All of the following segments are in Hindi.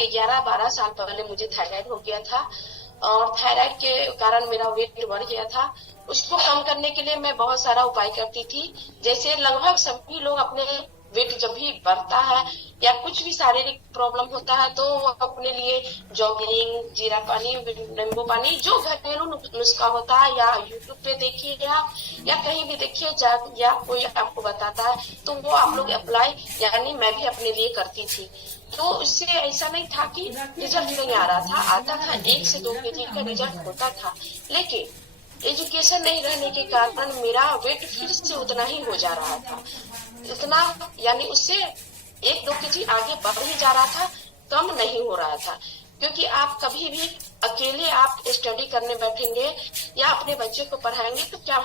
लगभग 11-12 साल पहले मुझे थायराइड हो गया था और थायराइड के कारण मेरा वेट बढ़ गया था। उसको कम करने के लिए मैं बहुत सारा उपाय करती थी। जैसे लगभग सभी लोग अपने वेट जब भी बढ़ता है या कुछ भी शारीरिक प्रॉब्लम होता है तो वो अपने लिए जॉगिंग, जीरा पानी, नींबू पानी, जो घरेलू नुस्खा होता है या यूट्यूब पे देखिए या कहीं भी देखिए या कोई आपको बताता है तो वो आप लोग अप्लाई, यानी मैं भी अपने लिए करती थी। तो इससे ऐसा नहीं था कि रिजल्ट नहीं आ रहा था, आता था 1 से 2 केजी का रिजल्ट होता था, लेकिन एजुकेशन नहीं रहने के कारण मेरा वेट फिर से उतना ही हो जा रहा था। इतना यानी उससे 1-2 केजी आगे बढ़ ही जा रहा था, कम नहीं हो रहा था। क्योंकि आप कभी भी अकेले आप स्टडी करने बैठेंगे या अपने बच्चे को पढ़ाएंगे तो क्या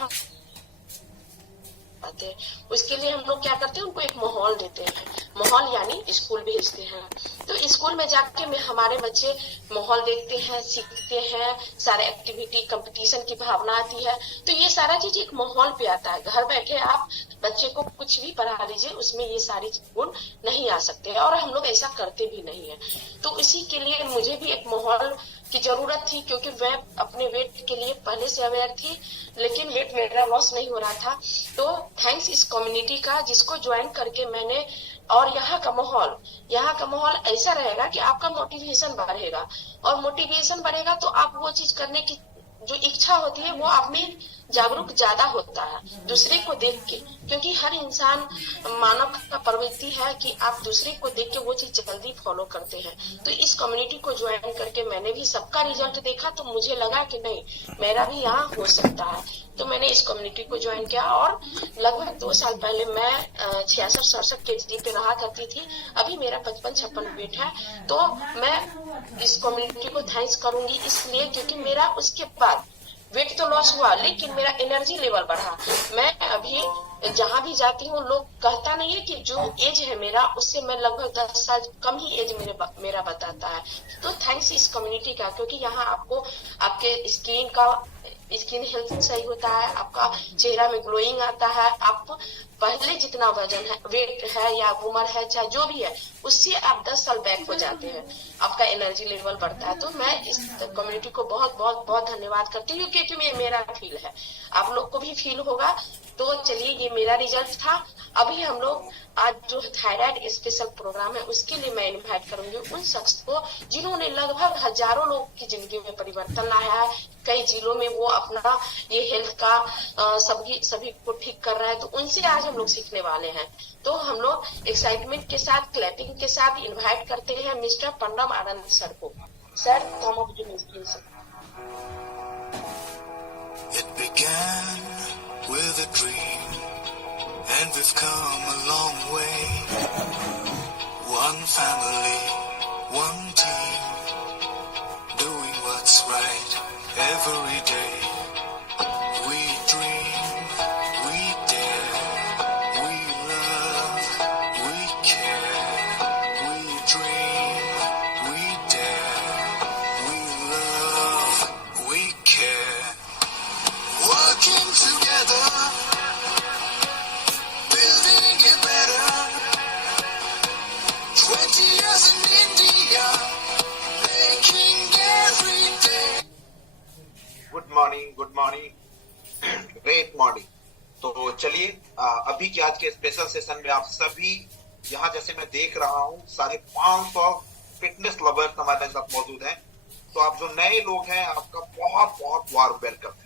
पाते हैं। उसके लिए हम लोग क्या करते हैं, उनको एक माहौल देते हैं, माहौल यानी स्कूल भेजते हैं। तो स्कूल में जाके में हमारे बच्चे माहौल देखते हैं, सीखते हैं, सारे एक्टिविटी कंपटीशन की भावना आती है। तो ये सारा चीज एक माहौल पे आता है। घर बैठे आप बच्चे को कुछ भी पढ़ा लीजिए, उसमें ये सारी गुण नहीं आ सकते और हम लोग ऐसा करते भी नहीं है। तो इसी के लिए मुझे भी एक माहौल की जरूरत थी, क्योंकि मैं अपने वेट के लिए पहले से अवेयर थी, लेकिन वेट मेरा लॉस नहीं हो रहा था। तो थैंक्स इस कम्युनिटी का, जिसको ज्वाइन करके मैंने, और यहाँ का माहौल ऐसा रहेगा कि आपका मोटिवेशन बढ़ेगा, और मोटिवेशन बढ़ेगा तो आप वो चीज करने की जो इच्छा होती है वो आप में जागरूक ज्यादा होता है दूसरे को देख के। क्योंकि हर इंसान, मानव का प्रवृत्ति है कि आप दूसरे को देख के वो चीज जल्दी फॉलो करते हैं। तो इस कम्युनिटी को ज्वाइन करके मैंने भी सबका रिजल्ट देखा तो मुझे लगा कि नहीं, मेरा भी यहाँ हो सकता है। तो मैंने इस कम्युनिटी को ज्वाइन किया और लगभग 2 साल पहले मैं 66-67 केजी पे रहा करती थी। अभी मेरा 55-56 वेट है। तो मैं इस कम्युनिटी को थैंक्स करूंगी इसलिए क्योंकि मेरा उसके बाद वेट तो लॉस हुआ, लेकिन मेरा एनर्जी लेवल बढ़ा। मैं अभी जहाँ भी जाती हूँ लोग कहता नहीं है कि जो एज है मेरा उससे मैं लगभग 10 साल कम ही एज मेरा बताता है। तो थैंक्स इस कम्युनिटी का, क्योंकि यहाँ आपको आपके स्किन हेल्थ सही होता है, आपका चेहरा में ग्लोइंग आता है, आप पहले जितना वजन है, वेट है या उम्र है, चाहे जो भी है, उससे आप 10 साल बैक हो जाते हैं, आपका एनर्जी लेवल बढ़ता है। तो मैं इस कम्युनिटी को बहुत बहुत बहुत धन्यवाद करती हूँ, क्योंकि मेरा फील है, आप लोग को भी फील होगा। तो चलिए, ये मेरा रिजल्ट था। अभी हम लोग आज जो थायराइड स्पेशल प्रोग्राम है उसके लिए मैं इनवाइट करूंगी उन शख्स को जिन्होंने लगभग हजारों लोग की जिंदगी में परिवर्तन लाया है। कई जिलों में वो अपना ये हेल्थ का सभी को ठीक कर रहा है। तो उनसे आज हम लोग सीखने वाले हैं। तो हम लोग एक्साइटमेंट के साथ, क्लैपिंग के साथ इनवाइट करते हैं मिस्टर पंडम आनंद सर को। Sir, come of the screen. It began with a dream, and we've come a long way. One family, one team, doing what's right every day. We dream, we dare, we love, we care. We dream, we dare, we love, we care. Working together, building it better. 20 years in India, making every day. Good morning, great morning. तो चलिए, अभी के आज के स्पेशल सेशन में आप सभी यहाँ, जैसे मैं देख रहा हूँ, सारे 500 फिटनेस लवर्स हमारे साथ मौजूद हैं। तो आप जो नए लोग हैं, आपका बहुत बहुत वार्म वेलकम है।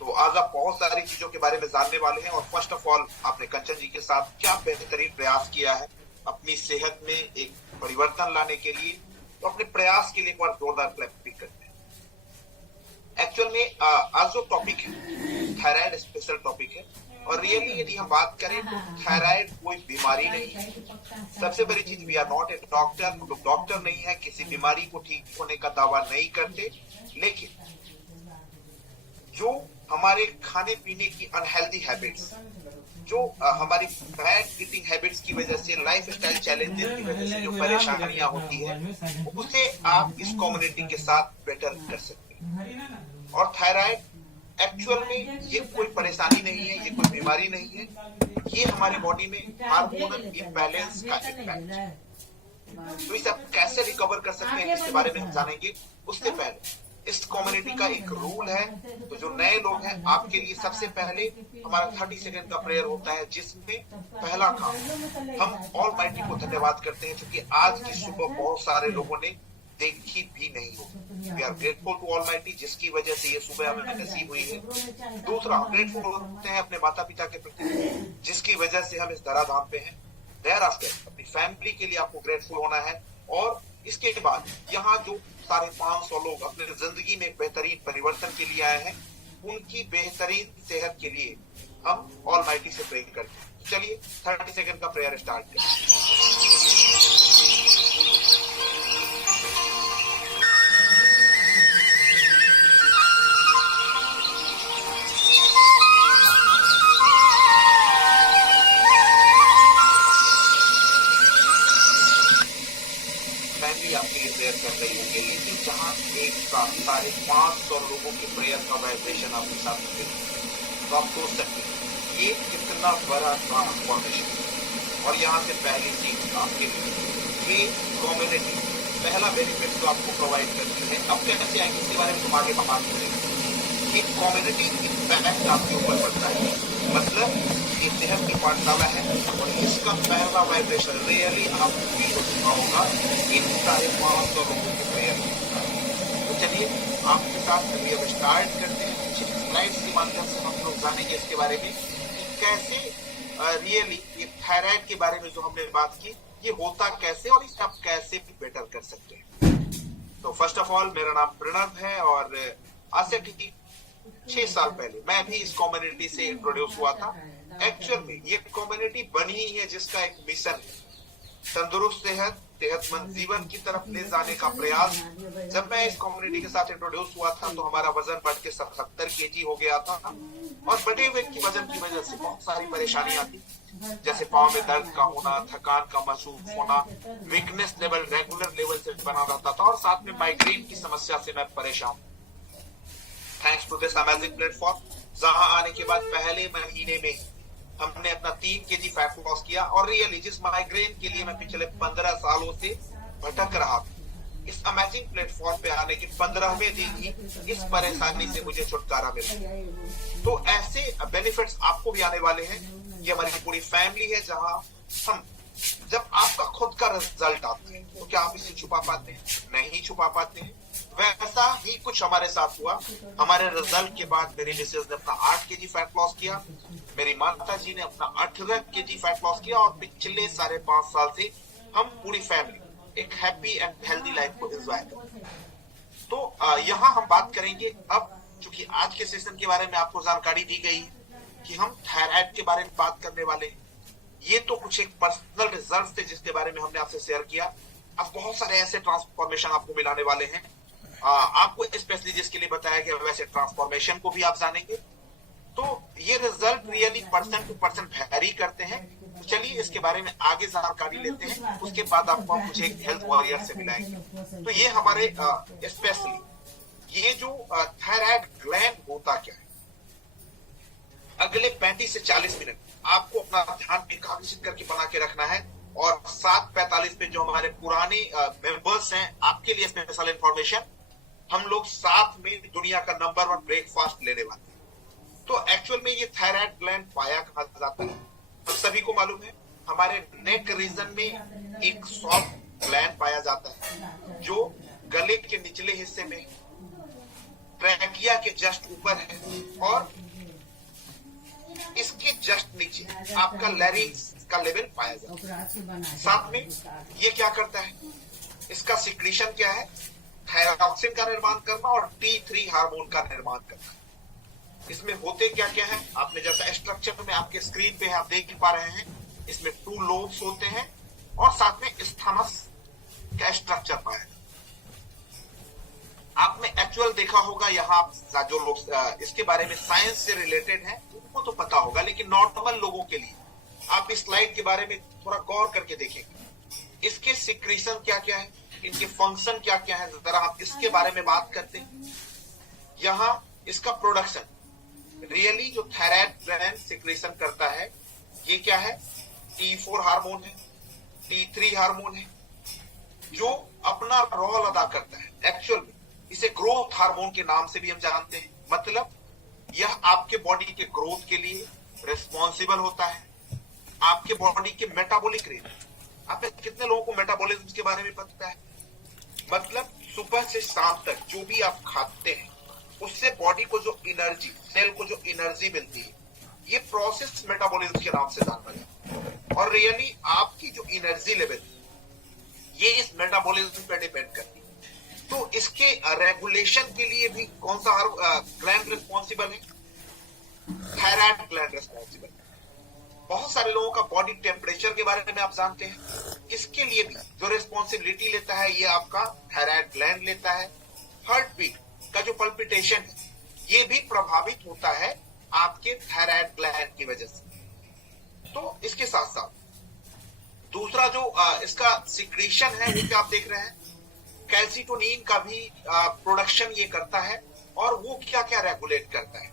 तो आज आप बहुत सारी चीजों के बारे में जानने वाले हैं। और फर्स्ट ऑफ ऑल, आपने कंचन जी के साथ क्या बेहतरीन प्रयास किया है अपनी सेहत में एक परिवर्तन लाने के लिए। तो अपने प्रयास के लिए एक बार जोरदार क्लैपिंग करते हैं। एक्चुअल में आज जो टॉपिक है, थायराइड स्पेशल टॉपिक है। और रियली यदि हम बात करें तो थायराइड कोई बीमारी नहीं है। सबसे बड़ी चीज, we are not a doctor. हम लोग डॉक्टर नहीं है, किसी बीमारी को ठीक होने का दावा नहीं करते। लेकिन जो हमारे खाने पीने की अनहेल्दी हैबिट्स, जो हमारी बैड ईटिंग हैबिट्स की वजह से, लाइफ स्टाइल चैलेंजेस की वजह से जो परेशानियां होती है, उसे आप इस कम्युनिटी के साथ बेटर कर सकते हैं। और थायराइड एक्चुअल में ये कोई परेशानी नहीं है, ये कोई बीमारी नहीं है। ये हमारे बॉडी में हार्मोनल इम्बैलेंस का इम्पैक्ट है। तो इसे आप कैसे रिकवर हैं इसके बारे में हम जानेंगे, उससे पहले इस कम्युनिटी का एक रूल है। तो जो नए लोग हैं, आपके लिए सबसे पहले हमारा 30 सेकंड का प्रेयर होता है, जिसमें पहला काम हम ऑल माइटी को धन्यवाद करते हैं, क्योंकि आज की सुबह बहुत सारे लोगों ने देखी भी नहीं हो। We are grateful to almighty, जिसकी वजह से ये सुबह हमें नसीब हुई है। दूसरा, हम ग्रेटफुल होते हैं अपने माता पिता के प्रति, जिसकी वजह से हम इस धराधाम पे हैं। देयर आफ्टर अपनी फैमिली के लिए आपको ग्रेटफुल होना है। और इसके बाद यहाँ जो 550 लोग अपने जिंदगी में बेहतरीन परिवर्तन के लिए आए हैं, उनकी बेहतरीन सेहत के लिए हम ऑल माइटी से प्रे करते हैं। चलिए 30 सेकंड का प्रेयर स्टार्ट करें। फैमिली आपके लिए प्रेयर कर रही होगी, लेकिन जहाँ एक साथ 550 लोगों के प्रेयर का वाइब्रेशन आपके साथ होते, तो आप सोच सकते हैं ये कितना बड़ा ट्रांसफॉर्मेशन। और यहाँ से पहली चीज आपके लिए ये कम्युनिटी पहला बेनिफिट तो आपको प्रोवाइड करती है। अब कैसे आएंगे इसके बारे में हम आगे बात करेंगे। एक कम्युनिटी इम्पैक्ट आपके ऊपर पड़ता है, मतलब ये सेहत की पाठशाला है और इसका पहला वाइब्रेशन रियली आपको फील हो चुका होगा इन 550 लोगों के प्रेयर। तो चलिए आपके साथ अभी अब स्टार्ट करते हैं। स्लाइड्स के माध्यम से हम लोग जानेंगे इसके बारे में कि कैसे रियली ये थायराइड के बारे में जो हमने बात की, ये होता कैसे और इसे आप कैसे भी बेटर कर सकते हैं। तो फर्स्ट ऑफ ऑल, मेरा नाम प्रणव है और आज से ठीक 6 साल पहले मैं भी इस कम्युनिटी से इंट्रोड्यूस हुआ था। एक्चुअल में ये कम्युनिटी बनी ही है जिसका एक मिशन है, तंदुरुस्त सेहतमंद जीवन की तरफ ले जाने का प्रयास। जब मैं इस कम्युनिटी के साथ इंट्रोड्यूस हुआ था तो हमारा वजन बढ़ के 77 kg हो गया था और बढ़े हुए की वजन की वजह से बहुत सारी परेशानियां थी, जैसे पाँव में दर्द का होना, थकान का महसूस होना, वीकनेस लेवल रेगुलर लेवल से बना रहता था और साथ में माइग्रेन की समस्या से मैं परेशान। Thanks to this amazing platform, जहां आने के बाद पहले महीने में हमने अपना 3 kg फैट लॉस किया और रियली जिस माइग्रेन के लिए मैं पिछले 15 सालों से भटक रहा था, इस अमेजिंग प्लेटफॉर्म पे आने के 15वें दिन ही इस परेशानी से मुझे छुटकारा मिला। तो ऐसे बेनिफिट्स आपको भी आने वाले हैं। ये हमारी पूरी फैमिली है, जहां हम जब आपका खुद का रिजल्ट आता है तो क्या आप इसे छुपा पाते हैं? नहीं छुपा पाते हैं। वैसा ही कुछ हमारे साथ हुआ। हमारे रिजल्ट के बाद मेरी मिसेज ने अपना 8 kg फैट लॉस किया, मेरी माता जी ने अपना 18 kg फैट लॉस किया और पिछले 5.5 साल से हम पूरी फैमिली एक हैप्पी एंड हेल्दी लाइफ को एंजॉय करते हैं। तो यहाँ हम बात करेंगे अब, चूंकि आज के सेशन के बारे में आपको जानकारी दी गई कि हम थायराइड के बारे में बात करने वाले हैं। ये तो कुछ एक पर्सनल रिजल्ट थे जिसके बारे में हमने आपसे शेयर किया। अब बहुत सारे ऐसे ट्रांसफॉर्मेशन आपको मिलाने वाले हैं, आपको स्पेशली जिसके लिए बताया गया वैसे ट्रांसफॉर्मेशन को भी आप जानेंगे। तो ये result really person to person vary करते हैं। तो चलिए इसके बारे में आगे जानकारी लेते हैं, उसके बाद आपको हम कुछ एक हेल्थ वॉरियर से मिलाएंगे। तो ये हमारे स्पेशली ये जो थायराइड ग्लैंड होता क्या है, अगले 35 से 40 मिनट आपको अपना ध्यान एकाग्रचित करके बना के रखना है। और 7:45 पे जो हमारे पुराने मेंबर्स हैं, आपके लिए स्पेशल इंफॉर्मेशन, हम लोग साथ में दुनिया का नंबर 1 ब्रेकफास्ट लेने वाले हैं। तो एक्चुअल में ये थायराइड ग्लैंड पाया कहाँ जाता है, हम सभी को मालूम है। हमारे नेक रीजन में एक सॉफ्ट ग्लैंड पाया जाता है जो गले के निचले हिस्से में ट्रैकिया के जस्ट ऊपर है और इसके जस्ट नीचे आपका लैरिंक्स का लेवल पाया जाता है। साथ में ये क्या करता है, इसका सिक्रीशन क्या है, थायरॉक्सिन का निर्माण करना और T3 हार्मोन का निर्माण करना। इसमें होते क्या क्या है, आपने जैसा स्ट्रक्चर में आपके स्क्रीन पे आप देख पा रहे हैं, इसमें 2 लोब्स होते हैं और साथ में स्थानस का स्ट्रक्चर पाया जाता है। आपने एक्चुअल देखा होगा, यहाँ जो लोग इसके बारे में साइंस से रिलेटेड हैं उनको तो पता होगा, लेकिन नॉर्मल लोगों के लिए आप इस स्लाइड के बारे में थोड़ा गौर करके देखेंगे। इसके सिक्रीशन क्या क्या है, इनके फंक्शन क्या क्या है, जरा आप इसके बारे में बात करते हैं। यहाँ इसका प्रोडक्शन रियली जो थायराइड ग्लैंड सिक्रीशन करता है, ये क्या है, T4 हार्मोन है, T3 हार्मोन है, जो अपना रोल अदा करता है। एक्चुअल में इसे ग्रोथ हार्मोन के नाम से भी हम जानते हैं। मतलब यह आपके बॉडी के ग्रोथ के लिए रिस्पॉन्सिबल होता है, आपके बॉडी के मेटाबॉलिक रेट। आप में कितने लोगों को मेटाबॉलिज्म के बारे में पता है? मतलब सुबह से शाम तक जो भी आप खाते हैं उससे बॉडी को जो एनर्जी, सेल को जो एनर्जी मिलती है, ये प्रोसेस मेटाबॉलिज्म के नाम से जाना जाता है। और रियली आपकी जो एनर्जी लेवल ये इस मेटाबॉलिज्म पे डिपेंड करती है। तो इसके रेगुलेशन के लिए भी कौन सा ग्लैंड रिस्पॉन्सिबल है? Thyroid gland responsible. बहुत सारे लोगों का बॉडी टेम्परेचर के बारे में आप जानते हैं, इसके लिए भी जो रिस्पॉन्सिबिलिटी लेता है ये आपका थायराइड ग्लैंड लेता है। हार्ट बीट का जो पल्पिटेशन है ये भी प्रभावित होता है आपके थायराइड ग्लैंड की वजह से। तो इसके साथ साथ दूसरा जो इसका सिक्रीशन है वो क्या आप देख रहे हैं, कैल्सिटोनिन का भी प्रोडक्शन ये करता है। और वो क्या क्या रेगुलेट करता है,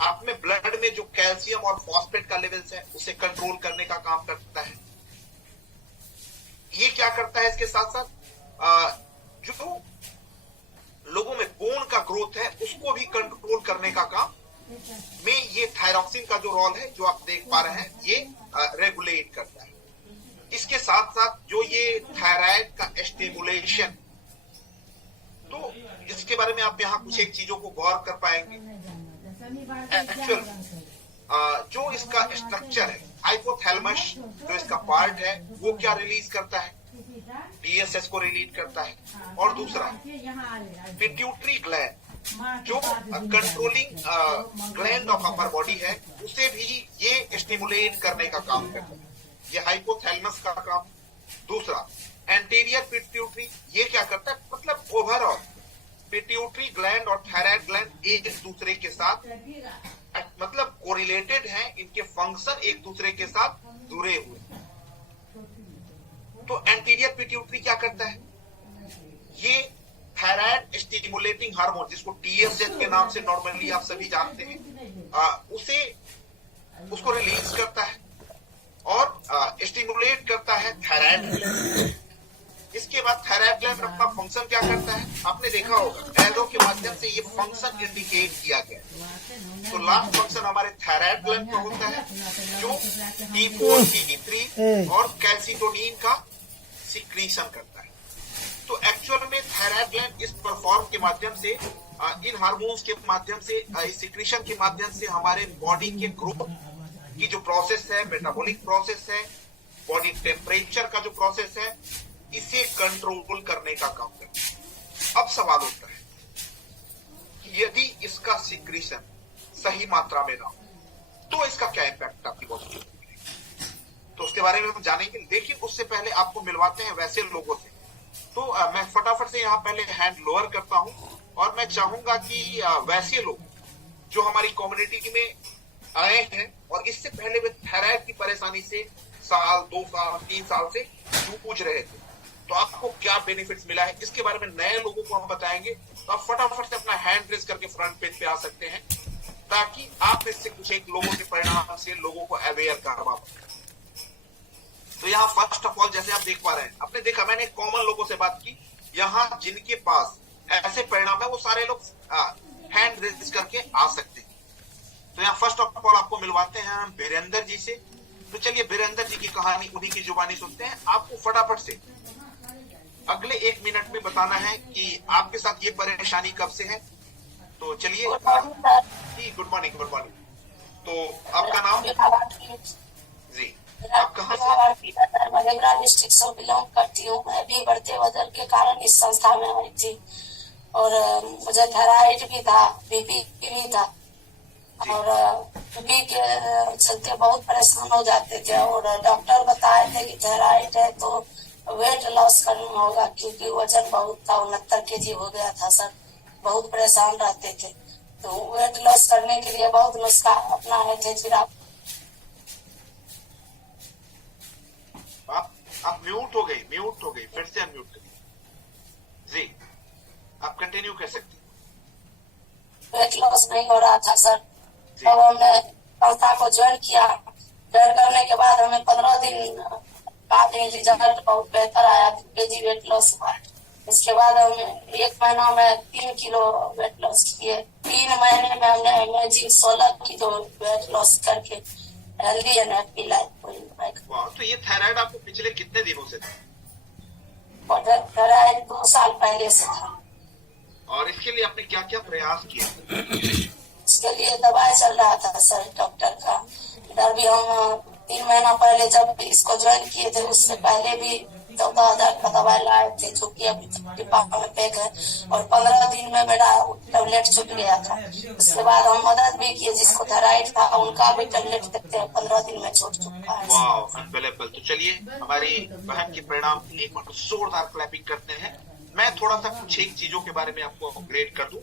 आप में ब्लड में जो कैल्शियम और फॉस्फेट का लेवल्स है उसे कंट्रोल करने का काम करता है। ये क्या करता है, इसके साथ साथ जो लोगों में बोन का ग्रोथ है उसको भी कंट्रोल करने का काम में ये थायरॉक्सिन का जो रोल है जो आप देख पा रहे हैं ये रेगुलेट करता है। इसके साथ साथ जो ये थायराइड का स्टिमुलेशन, तो इसके बारे में आप यहाँ कुछ एक चीजों को गौर कर पाएंगे। एक्चुअल जो इसका स्ट्रक्चर है, हाइपोथैलेमस जो इसका पार्ट है वो क्या रिलीज करता है, डीएसएस को रिलीज करता है। और दूसरा पिट्यूटरी ग्लैंड जो controlling gland of upper body है उसे भी ये स्टिमुलेट करने का काम करता है। ये हाइपोथैलेमस का काम। दूसरा एंटीरियर पिट्यूटरी, ये क्या करता है, मतलब ओवरऑल पिट्यूटरी ग्लैंड और थायराइड ग्लैंड एक दूसरे के साथ मतलब कोरिलेटेड हैं, इनके फंक्शन एक दूसरे के साथ जुड़े हुए। तो एंटीरियर पिट्यूटरी क्या करता है, ये थायराइड स्टिमुलेटिंग हार्मोन जिसको टीएसएच के नाम से नॉर्मली आप सभी जानते हैं, उसको रिलीज करता है और स्टिमुलेट करता है थायराइड ग्लैंड। इसके बाद थायराइड ग्लैंड अपना फंक्शन क्या करता है, आपने देखा होगा एरो के माध्यम से ये फंक्शन इंडिकेट किया गया। तो लास्ट फंक्शन हमारे थायराइड ग्लैंड का होता है जो T4, T3 और कैल्सिटोनिन का सिक्रीशन करता है। तो एक्चुअल में थायराइड ग्लैंड इस परफॉर्म के माध्यम से, इन हार्मोन्स के माध्यम से, इस सिक्रीशन के माध्यम से हमारे बॉडी के ग्रोथ की जो प्रोसेस है, मेटाबॉलिक प्रोसेस है, बॉडी टेम्परेचर का जो प्रोसेस है, इसे कंट्रोल करने का काम करता है। अब सवाल होता है कि यदि इसका सिक्रीशन सही मात्रा में ना हो तो इसका क्या इम्पैक्ट आपकी बॉडी पर, तो उसके बारे में हम जानेंगे। लेकिन उससे पहले आपको मिलवाते हैं वैसे लोगों से। तो मैं फटाफट से यहाँ पहले हैंड लोअर करता हूँ और मैं चाहूंगा कि वैसे लोग जो हमारी कम्युनिटी में आए हैं और इससे पहले वे थायराइड की परेशानी से साल, 2 साल, 3 साल से जूझ रहे थे, तो आपको क्या बेनिफिट्स मिला है इसके बारे में नए लोगों को हम बताएंगे। तो आप फटाफट से अपना हैंड रेज करके फ्रंट पेज पे आ सकते हैं ताकि आप इससे कुछ एक लोगों के परिणाम से लोगों को अवेयर करवा पाए। तो यहाँ फर्स्ट ऑफ ऑल जैसे आप देख पा रहे हैं, आपने देखा मैंने कॉमन लोगों से बात की, यहाँ जिनके पास ऐसे परिणाम है वो सारे लोग हैंड रेज करके आ सकते हैं। तो यहाँ फर्स्ट ऑफ ऑल आपको मिलवाते हैं हम वीरेंद्र जी से। तो चलिए वीरेंद्र जी की कहानी, उन्हीं की जुबानी सुनते हैं। आपको फटाफट से अगले 1 मिनट में बताना है कि आपके साथ ये परेशानी कब से है। तो चलिए जी, गुड मॉर्निंग। Good morning. तो आपका नाम जी, आप कहाँ से? मधेपुरा डिस्ट्रिक्ट से बिलोंग करती हूँ। मैं भी बढ़ते वजन के कारण इस संस्था में आई थी और मुझे थायराइड भी था, बीपी भी था और बीपी के चलते बहुत परेशान हो जाते थे और डॉक्टर बताए थे कि थायराइड है तो वेट लॉस करना होगा क्योंकि वजन बहुत था, 69 kg हो गया था सर। बहुत परेशान रहते थे तो वेट लॉस करने के लिए बहुत नुस्खा अपनाए थे। फिर आप म्यूट हो गई, फिर से अनम्यूट करिए जी, आप कंटिन्यू कर सकते हैं। वेट लॉस नहीं हो रहा था सर, तो हमने संस्था को ज्वाइन किया। ज्वाइन करने के बाद हमें 15 दिन बाद रिजल्ट बहुत बेहतर आया, 2 kg वेट लॉस हुआ। इसके बाद हम 1 महीना में 3 किलो वेट लॉस किए। 3 महीने में हमने इमेजिंग 16 किलो वेट लॉस करके हेल्दी एंड हैप्पी लाइफ वाह, तो ये थायराइड आपको पिछले कितने दिनों से था? थायराइड 2 साल पहले से था। और इसके लिए आपने क्या क्या प्रयास किए? इसके लिए दवाई चल रहा था सर डॉक्टर का। इधर भी हम 3 महीना पहले जब इसको ज्वाइन किए थे, उससे पहले भी 14,000 का दवाई लाए थे, जो कि अभी डिब्बा में पैक है, और 15 दिन में मेरा टैबलेट छूट गया था। उसके बाद हम मदद भी किए, जिसको थायराइड था उनका भी टैबलेट देखते हैं 15 दिन में छूट चुका है। वाह, अनबिलीवेबल। तो चलिए हमारी बहन के परिणाम के लिए एक बार जोरदार क्लैपिंग करते हैं। मैं थोड़ा सा कुछ एक चीजों के बारे में आपको अपग्रेड कर दूं।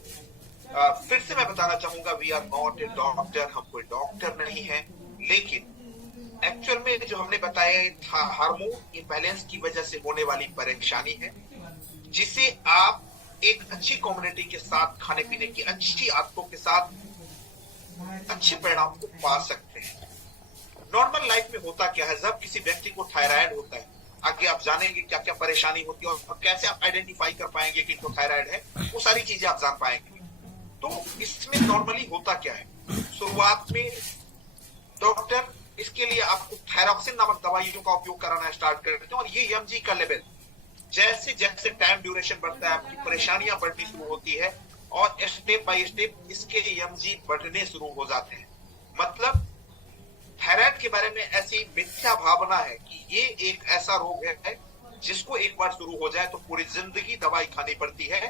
फिर से मैं बताना चाहूंगा, we are not a doctor, हम कोई डॉक्टर नहीं है, लेकिन एक्चुअल में जो हमने बताया था हार्मोन इम्बैलेंस की वजह से होने वाली परेशानी है, जिसे आप एक अच्छी कम्युनिटी के साथ, खाने पीने की अच्छी आदतों के साथ अच्छे परिणाम को पा सकते हैं। नॉर्मल लाइफ में होता क्या है, जब किसी व्यक्ति को थायराइड होता है, आगे आप जानेंगे क्या क्या परेशानी होती है और कैसे आप आइडेंटिफाई कर पाएंगे कि इनको थायराइड है, वो सारी चीजें आप जान पाएंगे। तो इसमें नॉर्मली होता क्या है, शुरुआत में डॉक्टर इसके लिए आपको थायरॉक्सिन नामक दवाइयों का उपयोग कराना स्टार्ट करते हैं, और ये एमजी का लेवल जैसे जैसे टाइम ड्यूरेशन बढ़ता है, आपकी परेशानियां बढ़नी शुरू होती है, और स्टेप बाय स्टेप इसके एमजी बढ़ने शुरू हो जाते हैं। मतलब थायराइड के बारे में ऐसी मिथ्या भावना है कि ये एक ऐसा रोग है जिसको एक बार शुरू हो जाए तो पूरी जिंदगी दवाई खानी पड़ती है,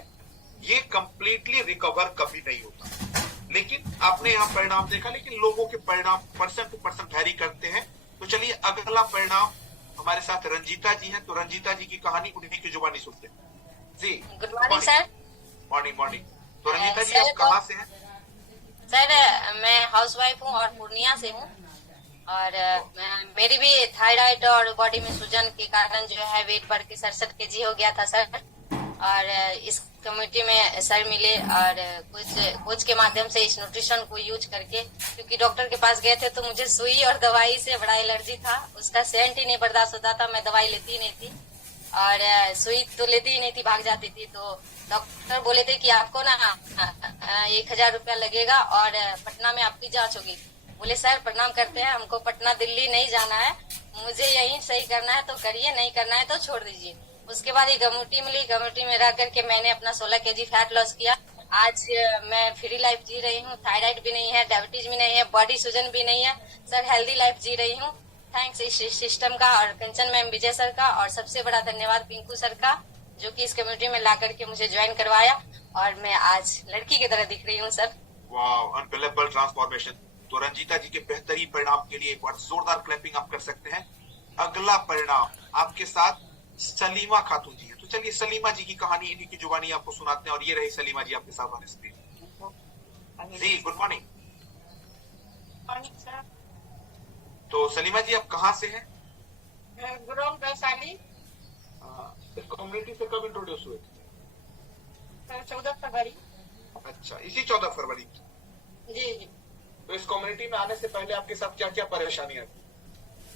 ये कंप्लीटली रिकवर कभी नहीं होता। लेकिन आपने यहाँ परिणाम देखा, लेकिन लोगों के परिणाम पर्सन टू पर्सन वैरी करते हैं। तो चलिए अगला परिणाम हमारे साथ रंजीता जी हैं, तो रंजीता जी की कहानी उन्हीं की जुबानी सुनते हैं जी। Good morning sir. Morning morning. तो रंजीता जी सर, आप कहाँ से हैं? सर मैं हाउसवाइफ हूँ और पूर्णिया से हूँ, और मेरी भी थायराइड और बॉडी में सूजन के कारण जो है वेट बढ़ के 67 kg हो गया था सर। और इस कम्युनिटी में सर मिले, और कुछ कोच के माध्यम से इस न्यूट्रिशन को यूज करके, क्योंकि डॉक्टर के पास गए थे तो मुझे सुई और दवाई से बड़ा एलर्जी था, उसका सेंट ही नहीं बर्दाश्त होता था, मैं दवाई लेती ही नहीं थी, और सुई तो लेती ही नहीं थी, भाग जाती थी। तो डॉक्टर बोले थे कि आपको ना 1,000 रुपया लगेगा और पटना में आपकी जांच होगी। बोले सर प्रणाम करते हैं, हमको पटना दिल्ली नहीं जाना है, मुझे यही सही करना है तो करिए, नहीं करना है तो छोड़ दीजिए। उसके बाद ये कम्युनिटी मिली, कम्युनिटी में रह करके मैंने अपना 16 kg फैट लॉस किया। आज मैं फ्री लाइफ जी रही हूँ, थायराइड भी नहीं है, डायबिटीज भी नहीं है, बॉडी सूजन भी नहीं है सर, हेल्दी लाइफ जी रही हूँ। थैंक्स इस सिस्टम का और कंचन मैम, विजय सर का, और सबसे बड़ा धन्यवाद पिंकू सर का, जो कि इस कम्युनिटी में ला करके मुझे ज्वाइन करवाया, और मैं आज लड़की की तरह दिख रही हूँ सर। Wow, unbelievable transformation. तो रंजीता जी के बेहतरीन परिणाम के लिए एक बार जोरदार क्लैपिंग आप कर सकते हैं। अगला परिणाम आपके साथ सलीमा खातून जी है, तो चलिए सलीमा जी की कहानी इन्हीं की जुबानी आपको सुनाते हैं, और ये रही सलीमा जी आपके साथ ऑन स्क्रीन जी। Good morning. सर, तो सलीमा जी आप कहाँ से हैं? गुरु वैशाली इस कम्युनिटी से कब इंट्रोड्यूस हुए थे? सर 14 फरवरी। अच्छा, इसी 14 फरवरी। जी जी। तो इस कम्युनिटी में आने से पहले आपके साथ क्या क्या परेशानियां थी?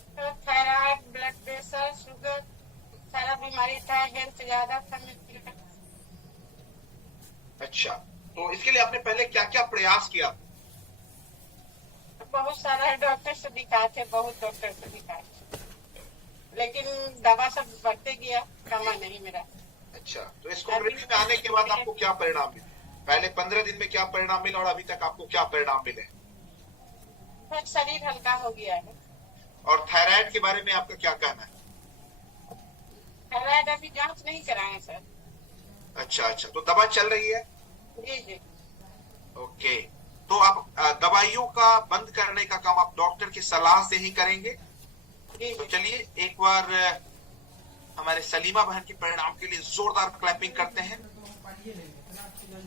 Sir thyroid, blood pressure, sugar, सारा बीमारी था, हेल्थ ज्यादा था मेरे। अच्छा, तो इसके लिए आपने पहले क्या क्या प्रयास किया? बहुत सारा डॉक्टर से दिखाए थे, बहुत डॉक्टर से दिखाए, लेकिन दवा सब बढ़ते गया, कमा नहीं मेरा। अच्छा, तो इस कम्युनिटी में आने के बाद आपको क्या परिणाम मिले? पहले 15 दिन में क्या परिणाम मिला और अभी तक आपको क्या परिणाम मिले? सर शरीर हल्का हो गया है। और थायराइड के बारे में आपका क्या कहना है? थायराइड अभी जांच नहीं कराए सर। अच्छा अच्छा, तो दवा चल रही है? जी जी। ओके, तो आप दवाइयों का बंद करने का काम आप डॉक्टर की सलाह से ही करेंगे? जी तो जी। चलिए एक बार हमारे सलीमा बहन के परिणाम के लिए जोरदार क्लैपिंग करते हैं।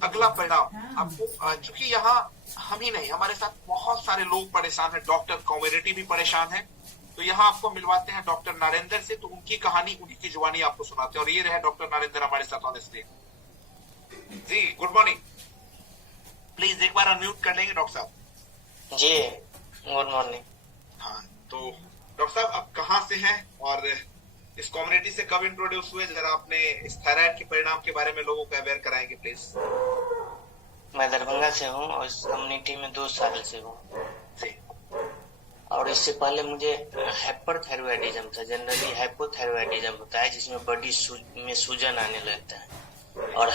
अगला परिणाम आपको, चूंकि यहाँ हम ही नहीं, हमारे साथ बहुत सारे लोग परेशान हैं, डॉक्टर कम्युनिटी भी परेशान है, तो यहाँ आपको मिलवाते हैं डॉक्टर नरेंद्र से, तो उनकी कहानी उन्हीं की जुबानी आपको सुनाते हैं, और ये रहे डॉक्टर नरेंद्र हमारे साथ ऑन स्क्रीन जी। Good morning. प्लीज एक बार अनम्यूट कर लेंगे डॉक्टर साहब जी। Good morning. हाँ, तो डॉक्टर साहब आप कहाँ से हैं और इस कम्युनिटी से कब इंट्रोड्यूस हुए, जरा आपने इस थायराइड के परिणाम के बारे में लोगों को अवेयर कराएंगे प्लीज। मैं दरभंगा से हूँ और इस कम्युनिटी में 2 साल से हूँ। जी और इससे पहले मुझे हाइपरथायरॉयडिज्म था। जनरली हाइपोथायरॉयडिज्म होता है जिसमें बॉडी में सूजन आने लगता है। और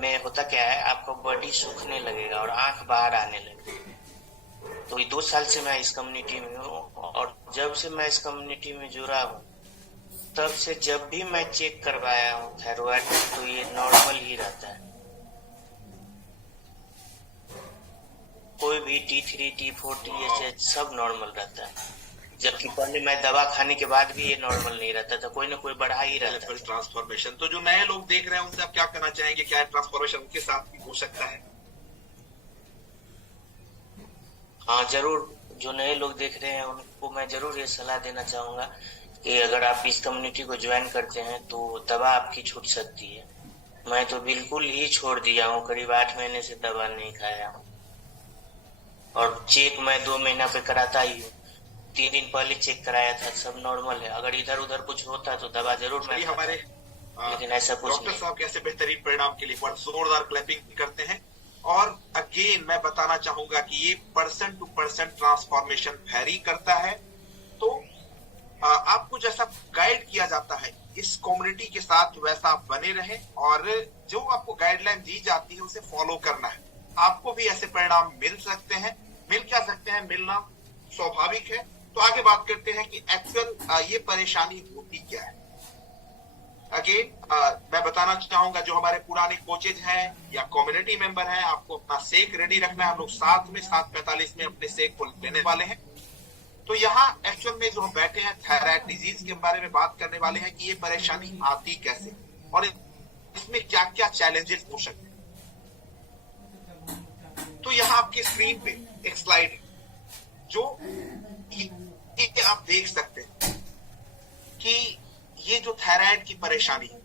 में होता क्या है, आपको बॉडी सूखने लगेगा और आंख बाहर आने लगेगी। तो ये 2 साल से मैं इस कम्युनिटी में हूँ और जब से मैं इस कम्युनिटी में जुड़ा हूँ तब से जब भी मैं चेक करवाया हूँ थायराइड तो ये नॉर्मल ही रहता है। कोई भी T3, T4, TSH सब नॉर्मल रहता है, जबकि पहले मैं दवा खाने के बाद भी ये नॉर्मल नहीं रहता था, कोई ना कोई बढ़ा ही रहता था। ट्रांसफॉर्मेशन, तो जो नए लोग देख रहे हैं उनसे आप क्या कहना चाहेंगे, क्या ट्रांसफॉर्मेशन उनके साथ भी हो सकता है? हाँ जरूर, जो नए लोग देख रहे हैं उनको मैं जरूर ये सलाह देना चाहूंगा कि अगर आप इस कम्युनिटी को ज्वाइन करते हैं तो दवा आपकी छूट सकती है। मैं तो बिल्कुल ही छोड़ दिया हूँ, करीब 8 महीने से दवा नहीं खाया हूँ और चेक मैं 2 महीना पे कराता ही हूँ। 3 दिन पहले चेक कराया था, सब नॉर्मल है। अगर इधर उधर कुछ होता तो दवा जरूर मैं हमारे लेकिन ऐसा कुछ डॉक्टर नहीं। साहब कैसे बेहतरीन परिणाम के लिए एक बार जोरदार क्लैपिंग करते हैं। और अगेन मैं बताना चाहूंगा कि ये person to person transformation vary करता है। तो आपको जैसा गाइड किया जाता है इस कम्युनिटी के साथ वैसा आप बने रहें और जो आपको गाइडलाइन दी जाती है उसे फॉलो करना है। आपको भी ऐसे परिणाम मिल सकते हैं, मिल क्या सकते हैं, मिलना स्वाभाविक है। तो आगे बात करते हैं कि एक्चुअल ये परेशानी होती क्या है। अगेन मैं बताना चाहूंगा जो हमारे पुराने कोचेज हैं या कम्युनिटी मेंबर हैं, आपको अपना सेक रेडी रखना है। हम लोग 7:45 में अपने सेक को लेने वाले हैं। तो यहाँ एक्चुअल में जो हम बैठे हैं थायराइड डिजीज के बारे में बात करने वाले हैं कि ये परेशानी आती कैसे और इसमें क्या क्या चैलेंजेस हो सकते हैं। तो यहाँ आपकी स्क्रीन पे एक स्लाइड है जो ये आप देख सकते हैं कि ये जो थायराइड की परेशानी है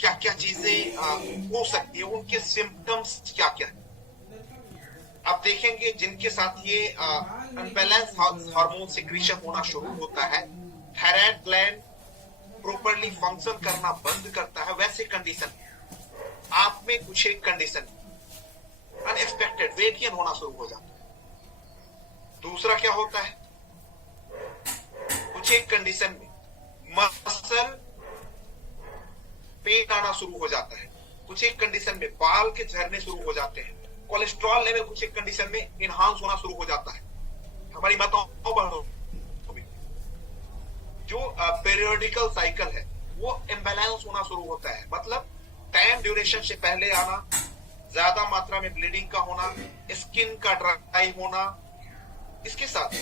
क्या क्या चीजें हो सकती है, उनके सिम्टम्स क्या क्या है। आप देखेंगे जिनके साथ ये अनबैलेंस हार्मोन सिक्रीशन होना शुरू होता है, थायराइड ग्लैंड प्रॉपरली फंक्शन करना बंद करता है, वैसे कंडीशन आप में कुछ एक कंडीशन अनएक्सपेक्टेड वेट गेन होना शुरू हो जाता है। दूसरा क्या होता है, कुछ एक कंडीशन में मसल पेन आना शुरू हो जाता है, कुछ एक कंडीशन में बाल के झड़ने शुरू हो जाते हैं, कोलेस्ट्रॉल लेवल कुछ एक कंडीशन में इनहांस होना शुरू हो जाता है। हमारी माताओं बहनों जो पीरियोडिकल साइकिल है वो इम्बैलेंस होना शुरू होता है, मतलब टाइम ड्यूरेशन से पहले आना, ज्यादा मात्रा में ब्लीडिंग का होना, स्किन का ड्राई होना। इसके साथ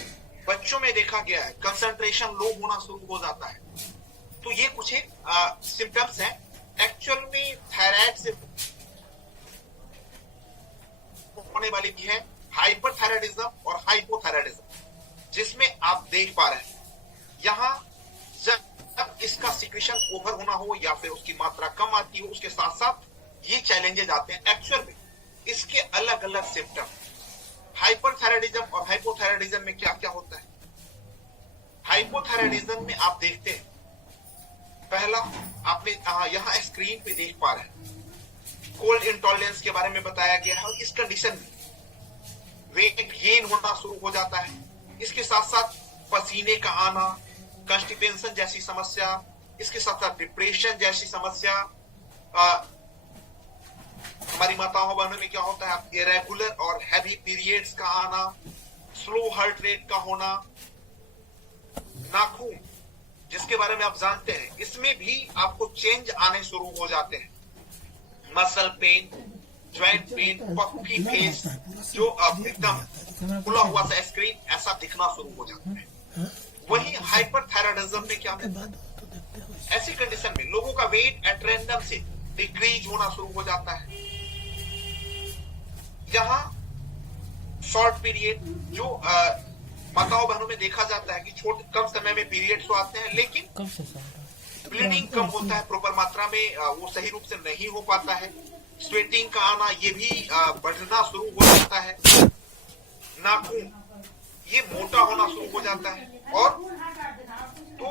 बच्चों में देखा गया है कंसंट्रेशन लो होना शुरू हो जाता है। तो ये कुछ एक सिम्टम्स हैं। एक्चुअल में थायराइड से होने वाली भी है हाइपरथायराइडिज्म और हाइपोथायराइडिज्म, जिसमें आप देख पा रहे हैं यहाँ जब इसका सिक्रीशन ओवर होना हो या फिर उसकी मात्रा कम आती हो, उसके साथ साथ ये चैलेंजेस आते हैं। एक्चुअल में इसके अलग अलग सिम्टम, हाइपरथायराइडिज्म और हाइपोथायराइडिज्म में क्या क्या होता है। हाइपोथायराइडिज्म में आप देखते हैं, पहला आपने यहाँ स्क्रीन पे देख पा रहे हैं कोल्ड इंटॉलरेंस के बारे में बताया गया है और इस कंडीशन में वेट गेन होना शुरू हो जाता है। इसके साथ साथ पसीने का आना, कॉन्स्टिपेशन जैसी समस्या, इसके साथ साथ डिप्रेशन जैसी समस्या। हमारी माताओं बहनों में क्या होता है, इरेगुलर और हैवी पीरियड्स का आना, स्लो हार्ट रेट का होना, नाखून जिसके बारे में आप जानते हैं इसमें भी आपको चेंज आने शुरू हो जाते हैं, muscle pain, joint pain, puffy face, जो एकदम खुला हुआ सा स्क्रीन ऐसा दिखना शुरू हो जाता है। वही हाइपरथायराइडिज्म में क्या होता है, ऐसी कंडीशन में लोगों का वेट एट रैंडम से डिक्रीज होना शुरू हो जाता है। यहाँ शॉर्ट पीरियड जो माताओं बहनों में देखा जाता है कि कम समय में पीरियड्स तो आते हैं लेकिन ब्लीडिंग कम होता है, प्रॉपर मात्रा में वो सही रूप से नहीं हो पाता है। स्वेटिंग का आना ये भी बढ़ना शुरू हो जाता है। नाखून ये मोटा होना शुरू हो जाता है। और तो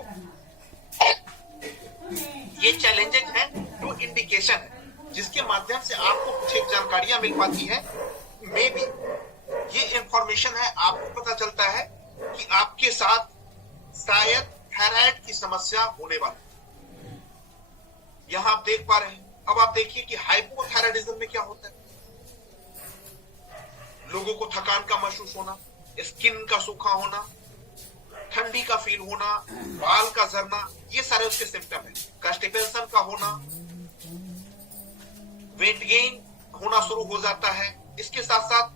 ये चैलेंजेस हैं, जो इंडिकेशन है जिसके माध्यम से आपको कुछ एक जानकारियां मिल पाती है। मे बी ये इंफॉर्मेशन है, आपको पता चलता है कि आपके साथ शायद थायराइड की समस्या होने वाली। यहां आप देख पा रहे हैं। अब आप देखिए कि हाइपोथायराइडिज्म में क्या होता है। लोगों को थकान का महसूस होना, स्किन का सूखा होना, ठंडी का फील होना, बाल का झरना, ये सारे उसके सिम्टम है। कॉन्स्टिपेशन का होना, वेट गेन होना शुरू हो जाता है। इसके साथ साथ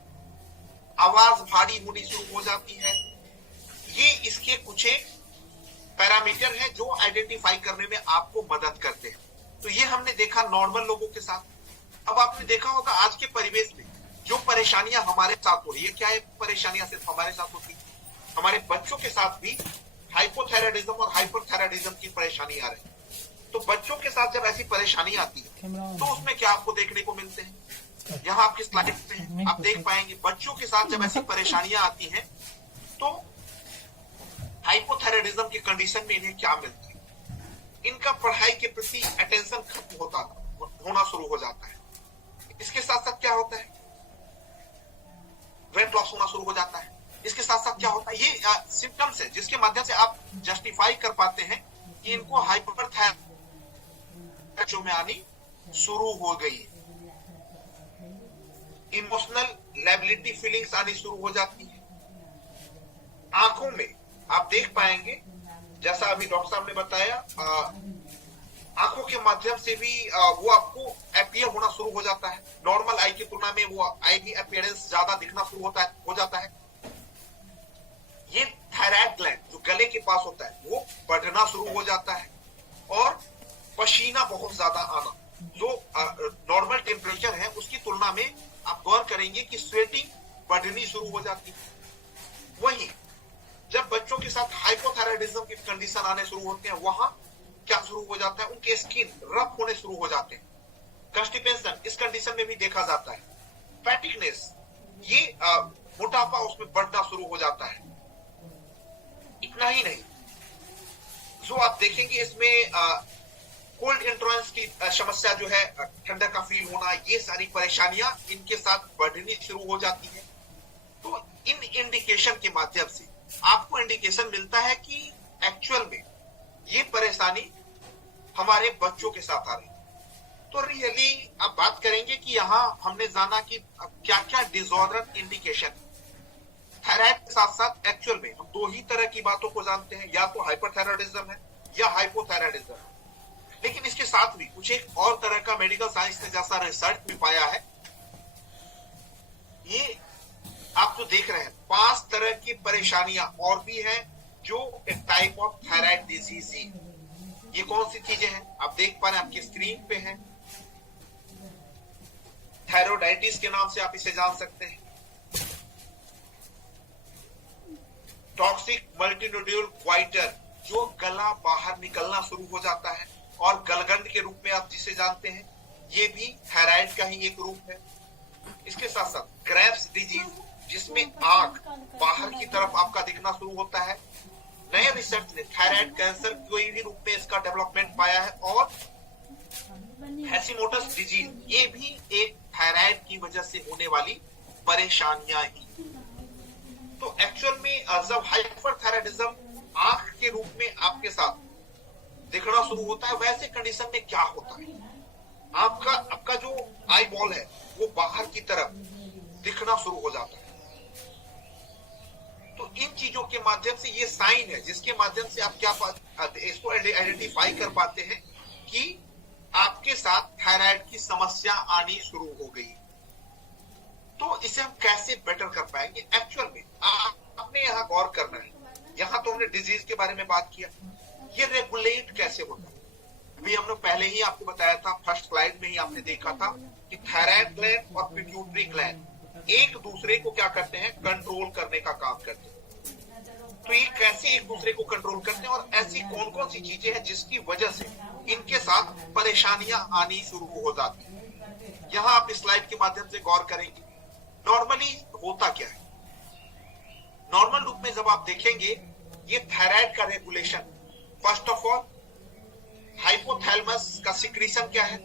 आवाज भारी होनी शुरू हो जाती है। ये इसके कुछ एक पैरामीटर है जो आइडेंटिफाई करने में आपको मदद करते हैं। तो ये हमने देखा नॉर्मल लोगों के साथ। अब आपने देखा होगा आज के परिवेश में जो परेशानियां हमारे साथ हो रही है, क्या है परेशानियां सिर्फ हमारे साथ होती है, हमारे बच्चों के साथ भी हाइपोथायराइडिज्म और हाइपरथायराइडिज्म की परेशानी आ रही है। तो बच्चों के साथ जब ऐसी परेशानी आती है तो उसमें क्या आपको देखने को मिलते हैं। यहाँ आपकी स्लाइड पे आप देख पाएंगे बच्चों के साथ जब ऐसी परेशानियां आती हैं तो हाइपोथायराइडिज्म की कंडीशन में इन्हें क्या मिलता है। इनका पढ़ाई के प्रति अटेंशन खत्म होना शुरू हो जाता है। इसके साथ साथ क्या होता है, वेट लॉस होना शुरू हो जाता है। इसके साथ साथ क्या होता है, ये सिम्टम्स है जिसके माध्यम से आप जस्टिफाई कर पाते हैं कि इनको हाइपरथायराइड में आनी शुरू हो गई। इमोशनल लेबिलिटी फीलिंग्स आनी शुरू हो जाती है। आंखों में आप देख पाएंगे, जैसा अभी डॉक्टर साहब ने बताया, आंखों के माध्यम से भी वो आपको अपीयर होना शुरू हो जाता है। नॉर्मल आई की तुलना में वो आई की अपीयरेंस ज्यादा दिखना शुरू हो जाता है। ये थायराइड ग्लैंड जो गले के पास होता है वो बढ़ना शुरू हो जाता है और पसीना बहुत ज्यादा आना, जो नॉर्मल टेम्परेचर है उसकी तुलना में आप गौर करेंगे कि स्वेटिंग बढ़नी शुरू हो जाती है। वहीं जब बच्चों के साथ हाइपोथायराइडिज्म की कंडीशन आने शुरू होते हैं, वहां क्या शुरू हो जाता है, उनके स्किन रफ होने शुरू हो जाते हैं। कॉन्स्टिपेशन इस कंडीशन में भी देखा जाता है। फैटिकनेस, ये मोटापा उसमें बढ़ना शुरू हो जाता है। इतना ही नहीं, जो आप देखेंगे इसमें कोल्ड इंट्रोलेंस की समस्या जो है, ठंडक का फील होना, ये सारी परेशानियां इनके साथ बढ़नी शुरू हो जाती है। तो इन इंडिकेशन के माध्यम से आपको इंडिकेशन मिलता है कि एक्चुअल में ये परेशानी हमारे बच्चों के साथ आ रही है। तो रियली आप बात करेंगे कि यहाँ हमने जाना कि क्या क्या डिसऑर्डर इंडिकेशन। थायराइड के साथ साथ एक्चुअल में हम दो ही तरह की बातों को जानते हैं, या तो हाइपरथायराइडिज्म है या हाइपोथायराइडिज्म है। लेकिन इसके साथ भी कुछ एक और तरह का मेडिकल साइंस ने जैसा रिसर्च में पाया है, ये आप जो देख रहे हैं 5 तरह की परेशानियां और भी हैं जो एक टाइप ऑफ थायराइड डिजीज है। ये कौन सी चीजें हैं आप देख पा रहे हैं, आपकी स्क्रीन पे है। थायरोडाइटिस के नाम से आप इसे जान सकते हैं। टॉक्सिक मल्टीनोड्यूल क्वाइटर, जो गला बाहर निकलना शुरू हो जाता है और गलगंड के रूप में आप जिसे जानते हैं, ये भी थायराइड का ही एक रूप है। इसके साथ साथ ग्रेव्स डिजीज, जिसमें आंख बाहर की तरफ आपका दिखना शुरू होता है। नए रिसर्च ने थायराइड कैंसर कोई भी रूप में इसका डेवलपमेंट पाया है। और हैशिमोटस डिजीज, ये भी एक थायराइड की वजह से होने वाली परेशानियां ही। तो एक्चुअल में जब हाइपरथायराइडिज्म आंख के रूप में आपके साथ दिखना शुरू होता है, वैसे कंडीशन में क्या होता है, आपका जो आई बॉल है वो बाहर की तरफ दिखना शुरू हो जाता है। तो इन चीजों के माध्यम से ये साइन है जिसके माध्यम से आप क्या इसको आइडेंटिफाई कर पाते हैं कि आपके साथ थायराइड की समस्या आनी शुरू हो गई। तो इसे हम कैसे बेटर कर पाएंगे। एक्चुअल में आपने यहाँ गौर करना है। यहाँ तो हमने डिजीज के बारे में बात किया, ये रेगुलेट कैसे होता है। अभी हमने पहले ही आपको बताया था, फर्स्ट स्लाइड में ही आपने देखा था कि थायराइड ग्लैंड और पिट्यूटरी ग्लैंड एक दूसरे को क्या करते हैं, कंट्रोल करने का काम करते हैं। तो ये कैसे एक दूसरे को कंट्रोल करते हैं और ऐसी कौन कौन सी चीजें हैं जिसकी वजह से इनके साथ परेशानियां आनी शुरू हो जाती है। यहाँ आप इस स्लाइड के माध्यम से गौर करेंगे। नॉर्मली होता क्या है, नॉर्मल रूप में जब आप देखेंगे ये थायराइड का regulation, first of all hypothalamus का सिक्रीशन क्या है,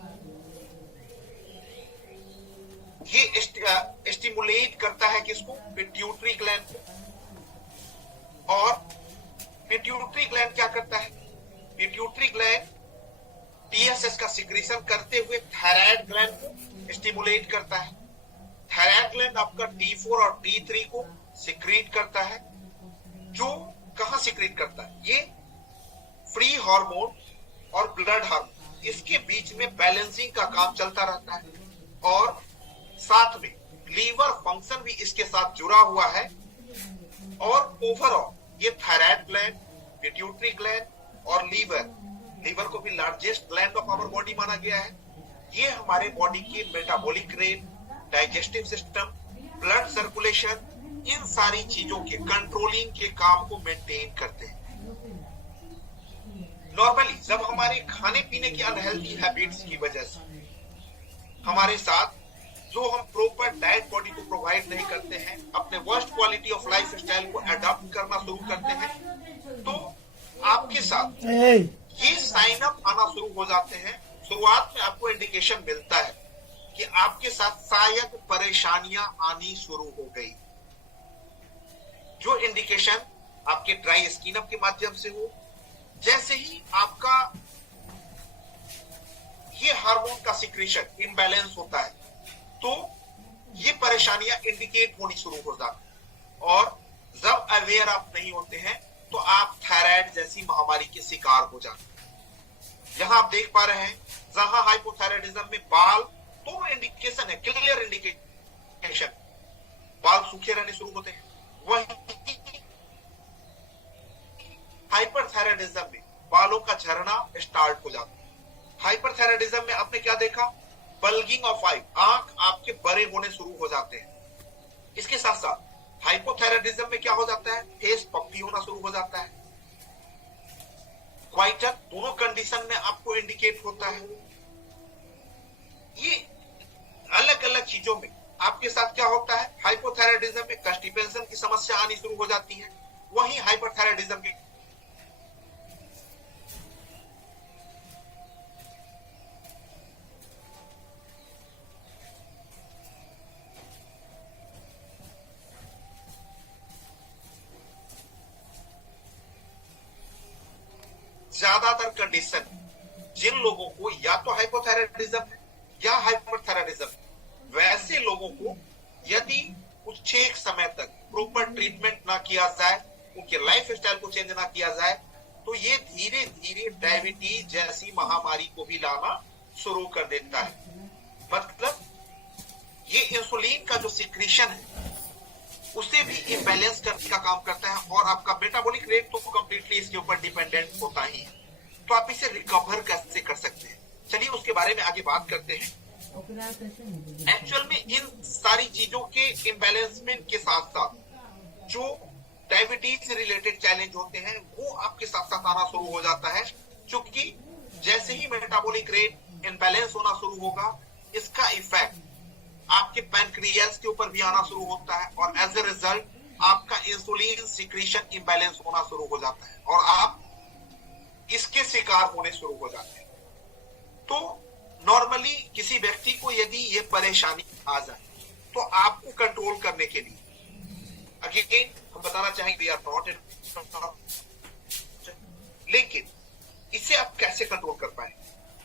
ये स्टिमुलेट करता है किसको, पिट्यूटरी ग्लैंड को। और पिट्यूटरी ग्लैंड क्या करता है, पिट्यूटरी ग्लैंड टीएसएच का सिक्रीशन करते हुए थायराइड ग्लैंड को स्टिमुलेट करता है। थायराइड ग्लैंड आपका T4 और T3 को सिक्रीट करता है, जो कहां सिक्रीट करता है, ये फ्री हार्मोन और ब्लड हार्मोन, इसके बीच में बैलेंसिंग का काम चलता रहता है। और साथ में लीवर फंक्शन भी इसके साथ जुड़ा हुआ है। और ओवरऑल ये थायराइड ग्लैंड, पिट्यूटरी ग्लैंड और लीवर को भी largest gland of our body माना गया है। ये हमारे बॉडी की metabolic rate, digestive system, blood circulation, इन सारी चीजों के कंट्रोलिंग के काम को मेंटेन करते हैं। नॉर्मली जब हमारे खाने पीने की अनहेल्दी हैबिट्स की वजह से हमारे साथ जो हम प्रॉपर डाइट बॉडी को प्रोवाइड नहीं करते हैं, अपने worst quality of life style को अडॉप्ट करना शुरू करते हैं, तो आपके साथ ये साइन अप आना शुरू हो जाते हैं। शुरुआत में आपको इंडिकेशन मिलता है कि आपके साथ शायद परेशानियां आनी शुरू हो गई, जो इंडिकेशन आपके ड्राई स्किन अप के माध्यम से हो। जैसे ही आपका ये हार्मोन का सिक्रीशन इम्बैलेंस होता है, तो ये परेशानियां इंडिकेट होनी शुरू हो जाती है। और जब अवेयर आप नहीं होते हैं तो आप थायराइड जैसी महामारी के शिकार हो जाते हैं। यहां आप देख पा रहे हैं, जहां हाइपोथायराइडिज्म में बाल, दोनों इंडिकेशन है, क्लियर इंडिकेशन, बाल सूखे रहने शुरू होते हैं। वहीं हाइपरथायराइडिज्म में बालों का झरना स्टार्ट हो जाता है। हाइपरथायराइडिज्म में आपने क्या देखा, बल्गिंग ऑफ आई, आंख आपके बड़े होने शुरू हो जाते हैं। इसके साथ साथ हाइपोथायराइडिज्म में क्या हो जाता है, फेस पप्पी होना शुरू हो जाता है। क्वाइटर, दोनों कंडीशन में आपको इंडिकेट होता है। ये अलग अलग चीजों में आपके साथ क्या होता है, हाइपोथायराइडिज्म में कंस्टिपेशन की समस्या आनी शुरू हो जाती है। वहीं हाइपरथायराइडिज्म की ज्यादातर कंडीशन जिन लोगों को या तो हाइपोथायराइडिज्म है या हाइपरथायराइडिज्म, वैसे लोगों को यदि कुछ एक समय तक प्रॉपर ट्रीटमेंट ना किया जाए, उनके लाइफ स्टाइल को चेंज ना किया जाए, तो ये धीरे धीरे डायबिटीज जैसी महामारी को भी लाना शुरू कर देता है। मतलब ये इंसुलिन का जो सिक्रीशन है उसे भी इम्बैलेंस करने का काम करता है, और आपका मेटाबॉलिक रेट तो कंप्लीटली इसके ऊपर डिपेंडेंट होता ही है। तो आप इसे रिकवर कैसे कर सकते हैं, चलिए उसके बारे में आगे बात करते हैं। एक्चुअल में इन सारी चीजों के इम्बैलेंसमेंट के साथ साथ जो डायबिटीज से रिलेटेड चैलेंज होते हैं वो आपके साथ साथ आना शुरू हो जाता है, क्योंकि जैसे ही मेटाबॉलिक रेट इम्बैलेंस होना शुरू होगा, इसका इफेक्ट आपके पैनक्रियास के ऊपर भी आना शुरू होता है, और एज ए रिजल्ट आपका इंसुलिन सिक्रीशन इम्बैलेंस होना शुरू हो जाता है और आप इसके शिकार होने शुरू हो जाते हैं। तो नॉर्मली किसी व्यक्ति को यदि ये परेशानी आ जाए तो आपको कंट्रोल करने के लिए अगेन हम बताना चाहेंगे वी आर नॉट इन, लेकिन इसे आप कैसे कंट्रोल कर पाए,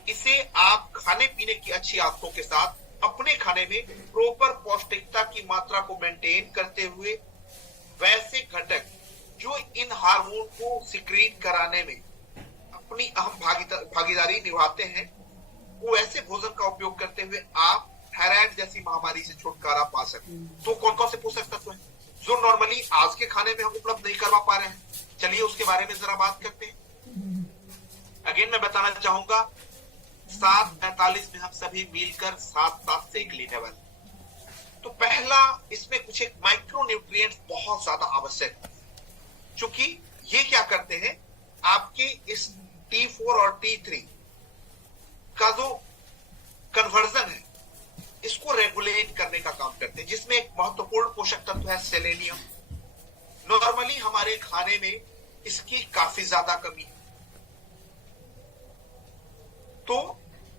इसे आप खाने पीने की अच्छी आदतों के साथ अपने खाने में प्रॉपर पौष्टिकता की मात्रा को मेंटेन करते हुए वैसे घटक जो इन हार्मोन को सिक्रीट कराने में अपनी अहम भागीदारी निभाते हैं, वो ऐसे भोजन का उपयोग करते हुए आप थायराइड जैसी महामारी से छुटकारा पा सकते। तो कौन कौन से पोषक तत्व हैं जो नॉर्मली आज के खाने में हम उपलब्ध नहीं करवा पा रहे हैं, चलिए उसके बारे में जरा बात करते हैं। अगेन मैं बताना चाहूंगा 7:45 में हम सभी मिलकर साथ सेक लेने वाले। तो पहला इसमें कुछ एक माइक्रो न्यूट्रिएंट्स बहुत ज्यादा आवश्यक है, क्योंकि ये क्या करते हैं, आपके इस T4 और T3 का जो कन्वर्जन है इसको रेगुलेट करने का काम करते हैं, जिसमें एक महत्वपूर्ण पोषक तत्व है सेलेनियम। नॉर्मली हमारे खाने में इसकी काफी ज्यादा कमी है। तो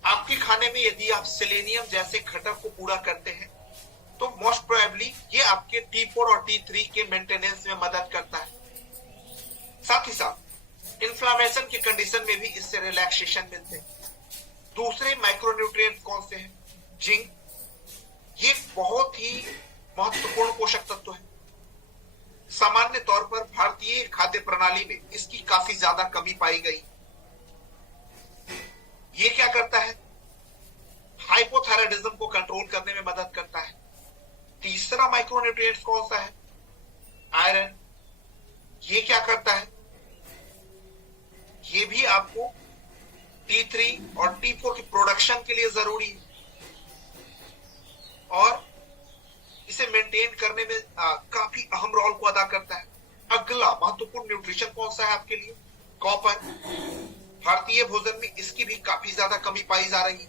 आपके खाने में यदि आप सेलेनियम जैसे घटक को पूरा करते हैं तो मोस्ट प्रोबेबली ये आपके T4 और T3 के मेंटेनेंस में मदद करता है। साथ ही साथ इन्फ्लामेशन की कंडीशन में भी इससे रिलैक्सेशन मिलते हैं। दूसरे माइक्रोन्यूट्रिएंट्स कौन से हैं? जिंक, ये बहुत ही महत्वपूर्ण पोषक तत्व है। सामान्य तौर पर भारतीय खाद्य प्रणाली में इसकी काफी ज्यादा कमी पाई गई। ये क्या करता है? हाइपोथायराइडिज्म को कंट्रोल करने में मदद करता है। तीसरा माइक्रोन्यूट्रिएंट्स कौन सा है? आयरन। ये क्या करता है? ये भी आपको T3 और T4 की प्रोडक्शन के लिए जरूरी है और इसे मेंटेन करने में काफी अहम रोल को अदा करता है। अगला महत्वपूर्ण न्यूट्रिशन कौन सा है आपके लिए? कॉपर। भारतीय भोजन में इसकी भी काफी ज्यादा कमी पाई जा रही है,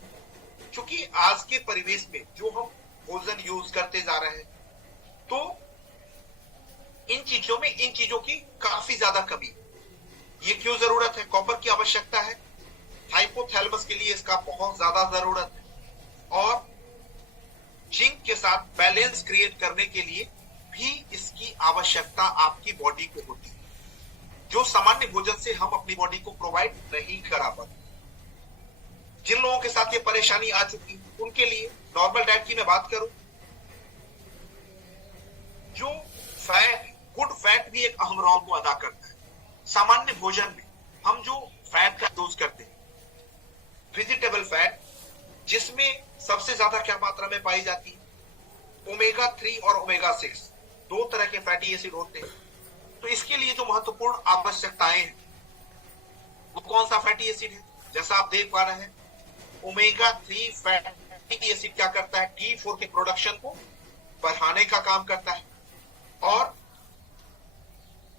क्योंकि आज के परिवेश में जो हम भोजन यूज करते जा रहे हैं तो इन चीजों की काफी ज्यादा कमी। ये क्यों जरूरत है? कॉपर की आवश्यकता है, हाइपोथैलेमस के लिए इसका बहुत ज्यादा जरूरत है और जिंक के साथ बैलेंस क्रिएट करने के लिए भी इसकी आवश्यकता आपकी बॉडी को होती है, जो सामान्य भोजन से हम अपनी बॉडी को प्रोवाइड नहीं करा पाते। जिन लोगों के साथ ये परेशानी आ चुकी है उनके लिए नॉर्मल डाइट की मैं बात करूं, जो फैट, गुड फैट भी एक अहम रोल को अदा करता है। सामान्य भोजन में हम जो फैट का यूज करते हैं, वेजिटेबल फैट, जिसमें सबसे ज्यादा क्या मात्रा में पाई जाती है? ओमेगा 3 और ओमेगा 6, दो तरह के फैटी एसिड होते हैं। तो इसके लिए जो महत्वपूर्ण आवश्यकताएं हैं वो कौन सा फैटी एसिड है? जैसा आप देख पा रहे हैं, ओमेगा 3 फैटी एसिड क्या करता है? T4 के प्रोडक्शन को बढ़ाने का काम करता है और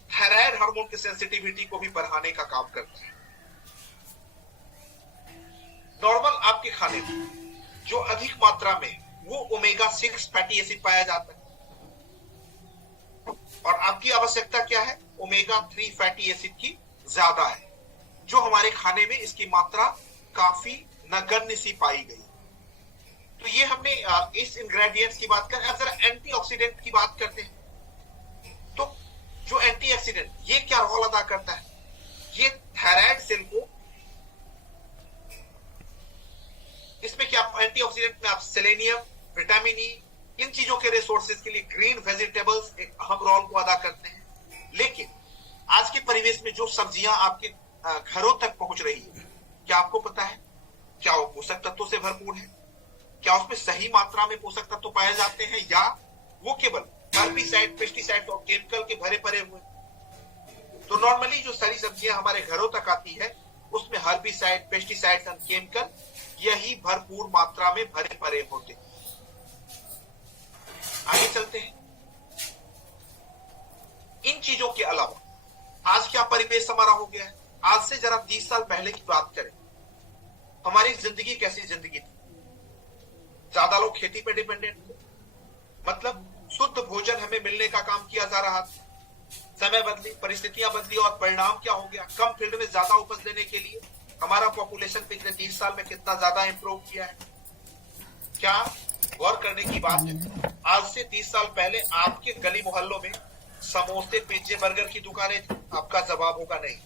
थायराइड हार्मोन की सेंसिटिविटी को भी बढ़ाने का काम करता है। नॉर्मल आपके खाने में जो अधिक मात्रा में वो ओमेगा 6 फैटी एसिड पाया जाता है और आपकी आवश्यकता क्या है? ओमेगा 3 फैटी एसिड की ज्यादा है, जो हमारे खाने में इसकी मात्रा काफी नगण्य सी पाई गई। तो ये हमने इस इंग्रेडिएंट्स की बात कर। अब जरा एंटीऑक्सीडेंट की बात करते हैं। तो जो एंटीऑक्सीडेंट, ये क्या रोल अदा करता है? ये थायराइड सेल को, इसमें क्या एंटीऑक्सीडेंट में आप सेलेनियम, विटामिन ई, इन चीजों के रिसोर्सेज के लिए ग्रीन वेजिटेबल्स एक अहम रोल को अदा करते हैं। लेकिन आज के परिवेश में जो सब्जियां आपके घरों तक पहुंच रही है, क्या आपको पता है क्या वो पोषक तत्वों से भरपूर है? क्या उसमें सही मात्रा में पोषक तत्व पाए जाते हैं या वो केवल हर्बिसाइड, पेस्टिसाइड और केमिकल के भरे पड़े हुए? तो नॉर्मली जो सारी सब्जियां हमारे घरों तक आती है उसमें हर्बिसाइड, पेस्टिसाइड और केमिकल यही भरपूर मात्रा में भरे पड़े होते हैं। आगे चलते हैं। इन चीजों के अलावा आज क्या परिवेश हमारा हो गया है? आज से जरा 30 साल पहले की बात करें, हमारी जिंदगी कैसी जिंदगी थी? ज्यादा लोग खेती पे डिपेंडेंट थे, मतलब शुद्ध भोजन हमें मिलने का काम किया जा रहा था। समय बदली, परिस्थितियां बदली और परिणाम क्या हो गया? कम फील्ड में ज्यादा उपज देने के लिए हमारा पॉपुलेशन पिछले 30 साल में कितना ज्यादा इंप्रूव किया है? क्या गौर करने की बात है। आज से 30 साल पहले आपके गली मोहल्लों में समोसे, पिज्जे, बर्गर की दुकानें थी? आपका जवाब होगा नहीं।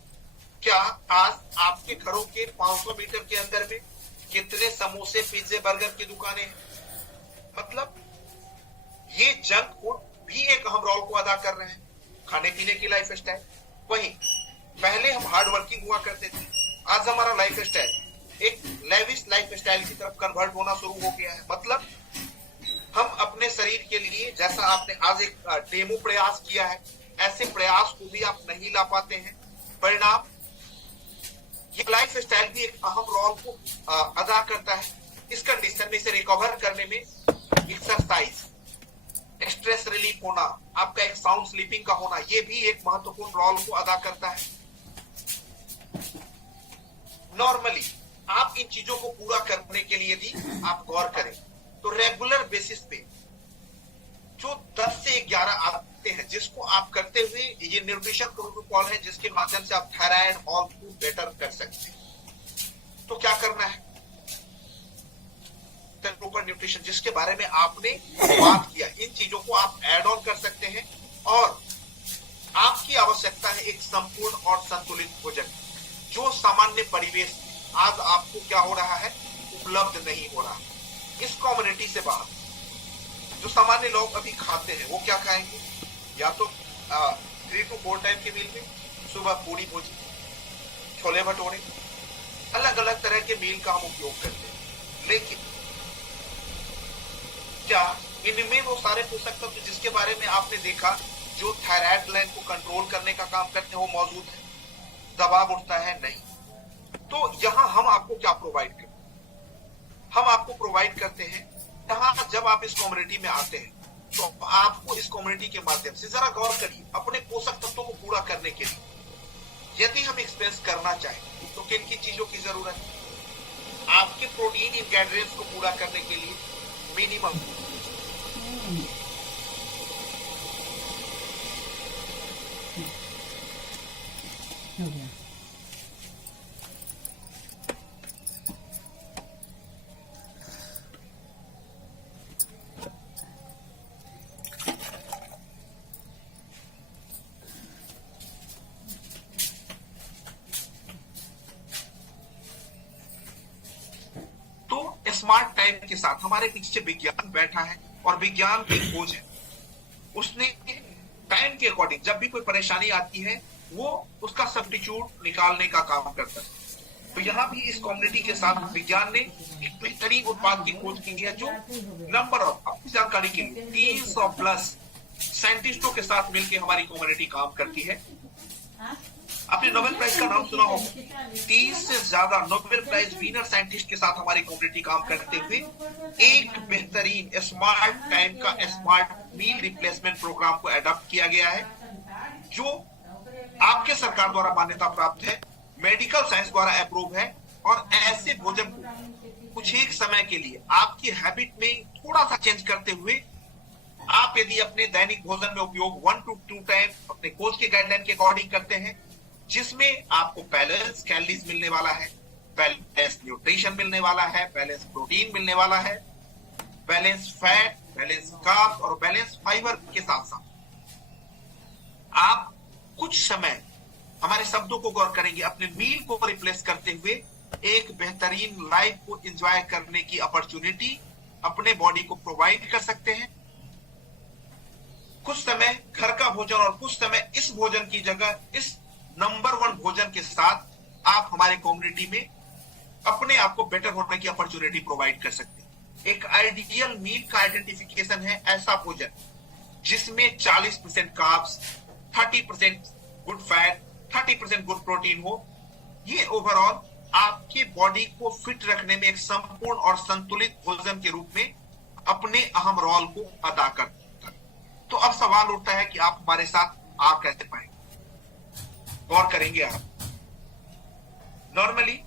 क्या आज आपके घरों के 500 मीटर के अंदर में कितने समोसे, पिज्जे, बर्गर की दुकानें हैं? मतलब ये जंक फूड भी एक अहम रोल को अदा कर रहे हैं, खाने पीने की लाइफ स्टाइल। वहीं पहले हम हार्ड वर्किंग हुआ करते थे, आज हमारा लाइफ स्टाइल एक लेविश लाइफ स्टाइल की तरफ कन्वर्ट होना शुरू हो गया है। मतलब हम अपने शरीर के लिए, जैसा आपने आज एक डेमो प्रयास किया है, ऐसे प्रयास को भी आप नहीं ला पाते हैं। परिणाम, ये लाइफ स्टाइल भी एक अहम रोल को अदा करता है। इस कंडीशन में इसे रिकवर करने में एक्सरसाइज, स्ट्रेस रिलीफ होना, आपका एक साउंड स्लीपिंग का होना, ये भी एक महत्वपूर्ण रोल को अदा करता है। नॉर्मली आप इन चीजों को पूरा करने के लिए यदि आप गौर करें तो रेगुलर बेसिस पे जो 10 से 11 आते हैं, जिसको आप करते हुए ये न्यूट्रिशन प्रोटोकॉल है जिसके माध्यम से आप थायराइड और को बेटर कर सकते हैं। तो क्या करना है? प्रॉपर न्यूट्रिशन जिसके बारे में आपने बात किया, इन चीजों को आप ऐड ऑन कर सकते हैं और आपकी आवश्यकता है एक संपूर्ण और संतुलित भोजन, जो सामान्य परिवेश आज आपको क्या हो रहा है, उपलब्ध नहीं हो रहा। इस कम्युनिटी से बाहर जो सामान्य लोग अभी खाते हैं वो क्या खाएंगे? या तो 3 to 4 टाइम के मील में सुबह पूरी भुजी, छोले भटूरे, अलग अलग तरह के मील का हम उपयोग करते हैं। लेकिन क्या इनमें वो सारे पोषक तत्व जिसके बारे में आपने देखा जो थायराइड ग्लैंड को कंट्रोल करने का काम करते हैं वो मौजूद है? दबाव उठता है? नहीं। तो यहां हम आपको क्या प्रोवाइड करते हैं? हम आपको प्रोवाइड करते हैं, यहां जब आप इस कम्युनिटी में आते हैं तो आपको इस कम्युनिटी के माध्यम से जरा गौर करिए, अपने पोषक तत्वों को पूरा करने के लिए यदि हम एक्सपेंस करना चाहें तो किन किन चीजों की जरूरत है? आपके प्रोटीन इंग्रेडिएंट्स को पूरा करने के लिए मिनिमम हो गया। तो स्मार्ट टाइम के साथ हमारे पीछे विज्ञान बैठा है और विज्ञान की खोज है। उसने टाइम के अकॉर्डिंग जब भी कोई परेशानी आती है वो उसका सब्स्टिट्यूट निकालने का काम करता है। तो यहाँ भी इस कम्युनिटी के साथ विज्ञान ने एक बेहतरीन उत्पाद की खोज की है जो नंबर ऑफ, आपकी जानकारी के लिए 300+ साइंटिस्टों के साथ मिलकर हमारी कम्युनिटी काम करती है। आपने नोबेल प्राइज का नाम सुना होगा। 30 से ज्यादा नोबेल प्राइज विनर साइंटिस्ट के साथ हमारी कम्युनिटी काम करते हुए एक बेहतरीन स्मार्ट टाइम का स्मार्ट मील रिप्लेसमेंट प्रोग्राम को एडॉप्ट किया गया है, जो आपके सरकार द्वारा मान्यता प्राप्त है, मेडिकल साइंस द्वारा अप्रूव है। और ऐसे भोजन को कुछ एक समय के लिए आपकी हैबिट में थोड़ा सा चेंज करते हुए आप यदि अपने दैनिक भोजन में उपयोग 1 to 2 टाइम अपने कोच के गाइडलाइन के अकॉर्डिंग करते हैं, जिसमें आपको बैलेंस कैलोरीज मिलने वाला है, बैलेंस न्यूट्रिशन मिलने वाला है, बैलेंस प्रोटीन मिलने वाला है, बैलेंस फैट, बैलेंस कार्ब्स और बैलेंस फाइबर के साथ साथ आप कुछ समय हमारे शब्दों को गौर करेंगे, अपने मील को रिप्लेस करते हुए एक बेहतरीन लाइफ को एंजॉय करने की अपॉर्चुनिटी अपने बॉडी को प्रोवाइड कर सकते हैं। कुछ समय घर का भोजन और कुछ समय इस भोजन की जगह इस नंबर 1 भोजन के साथ आप हमारे कम्युनिटी में अपने आप को बेटर होने की अपॉर्चुनिटी प्रोवाइड कर सकते हैं। एक आइडियल मील का आइडेंटिफिकेशन है ऐसा भोजन जिसमें 40% carbs, 30% good fat, 30% good protein हो। ये ओवरऑल आपके बॉडी को फिट रखने में एक संपूर्ण और संतुलित भोजन के रूप में अपने अहम रोल को अदा करता है। तो अब सवाल उठता है कि आप हमारे साथ आ कैसे पाएंगे? गौर करेंगे आप। नॉर्मली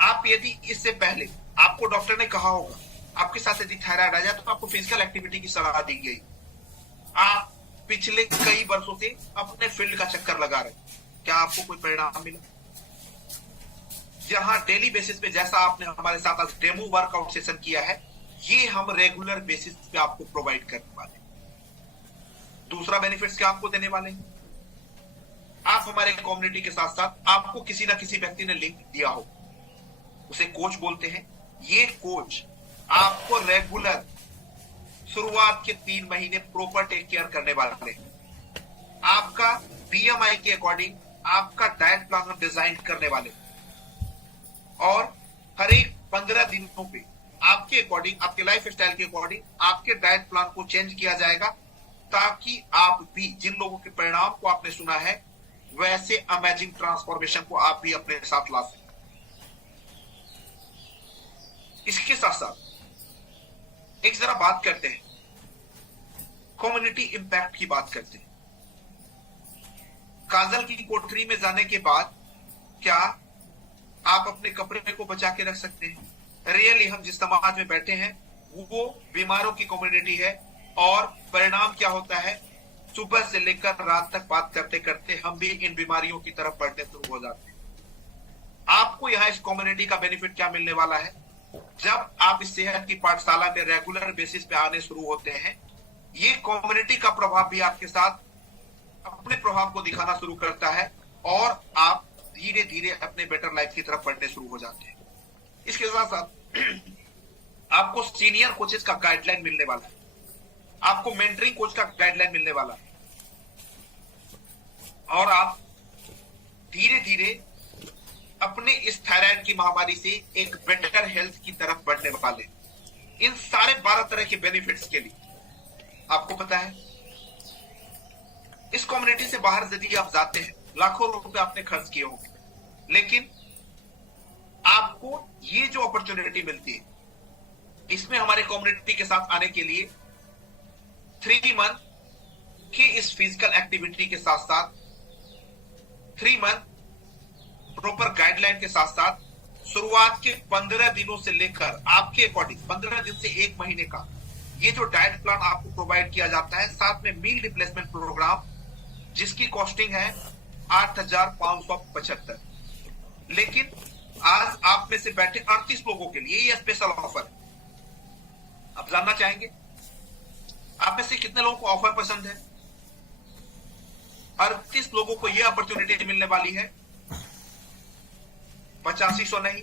आप यदि इससे पहले आपको डॉक्टर ने कहा होगा आपके साथ यदि थायराइड आ जाए तो आपको फिजिकल एक्टिविटी की सलाह दी गई, आप पिछले कई वर्षों से अपने फील्ड का चक्कर लगा रहे, क्या आपको कोई परिणाम मिला? जहां डेली बेसिस पे जैसा आपने हमारे साथ आज डेमो वर्कआउट सेशन किया है, ये हम रेगुलर बेसिस पे आपको प्रोवाइड करने वाले हैं। दूसरा बेनिफिट्स क्या आपको देने वाले हैं? आप हमारे कम्युनिटी के साथ साथ आपको किसी ना किसी व्यक्ति ने लिंक दिया हो, उसे कोच बोलते हैं। ये कोच आपको रेगुलर शुरुआत के 3 महीने प्रॉपर टेक केयर करने वाले हैं। आपका बीएमआई के अकॉर्डिंग आपका डाइट प्लान हम डिजाइन करने वाले हैं और हर एक 15 दिनों पे आपके अकॉर्डिंग, आपके लाइफ स्टाइल के अकॉर्डिंग आपके डाइट प्लान को चेंज किया जाएगा, ताकि आप भी जिन लोगों के परिणाम को आपने सुना है वैसे अमेजिंग ट्रांसफॉर्मेशन को आप भी अपने साथ ला सकें। इसके साथ साथ एक जरा बात करते हैं, कम्युनिटी इंपैक्ट की बात करते हैं। काजल की कोठरी में जाने के बाद क्या आप अपने कपड़े को बचा के रख सकते हैं? रियली हम जिस समाज में बैठे हैं वो बीमारों की कम्युनिटी है, और परिणाम क्या होता है, सुबह से लेकर रात तक बात करते करते हम भी इन बीमारियों की तरफ बढ़ने शुरू हो जाते हैं। आपको यहाँ इस कम्युनिटी का बेनिफिट क्या मिलने वाला है, जब आप इस सेहत की पाठशाला में रेगुलर बेसिस पे आने शुरू होते हैं, ये कम्युनिटी का प्रभाव भी आपके साथ अपने प्रभाव को दिखाना शुरू करता है और आप धीरे धीरे अपने बेटर लाइफ की तरफ बढ़ने शुरू हो जाते हैं। इसके साथ साथ आपको सीनियर कोचेस का गाइडलाइन मिलने वाला है, आपको मेंटरिंग कोच का गाइडलाइन मिलने वाला है और आप धीरे धीरे अपने इस थायराइड की महामारी से एक बेटर हेल्थ की तरफ बढ़ने वाले। इन सारे 12 तरह के बेनिफिट्स के लिए आपको पता है, इस कम्युनिटी से बाहर यदि आप जाते हैं, लाखों रुपए आपने खर्च किए होंगे, लेकिन आपको ये जो अपॉर्चुनिटी मिलती है, इसमें हमारे कम्युनिटी के साथ आने के लिए 3 मंथ की इस फिजिकल एक्टिविटी के साथ साथ 3 मंथ प्रॉपर गाइडलाइन के साथ साथ शुरुआत के 15 दिनों से लेकर आपके अकॉर्डिंग 15 दिन से 1 महीने का ये जो डाइट प्लान आपको प्रोवाइड किया जाता है, साथ में मील रिप्लेसमेंट प्रोग्राम जिसकी कॉस्टिंग है 8,575। लेकिन आज आप में से बैठे 38 लोगों के लिए ये स्पेशल ऑफर है। आप जानना चाहेंगे आप में से कितने लोगों को ऑफर पसंद है? 38 लोगों को यह अपॉर्चुनिटी मिलने वाली है 8500 नहीं,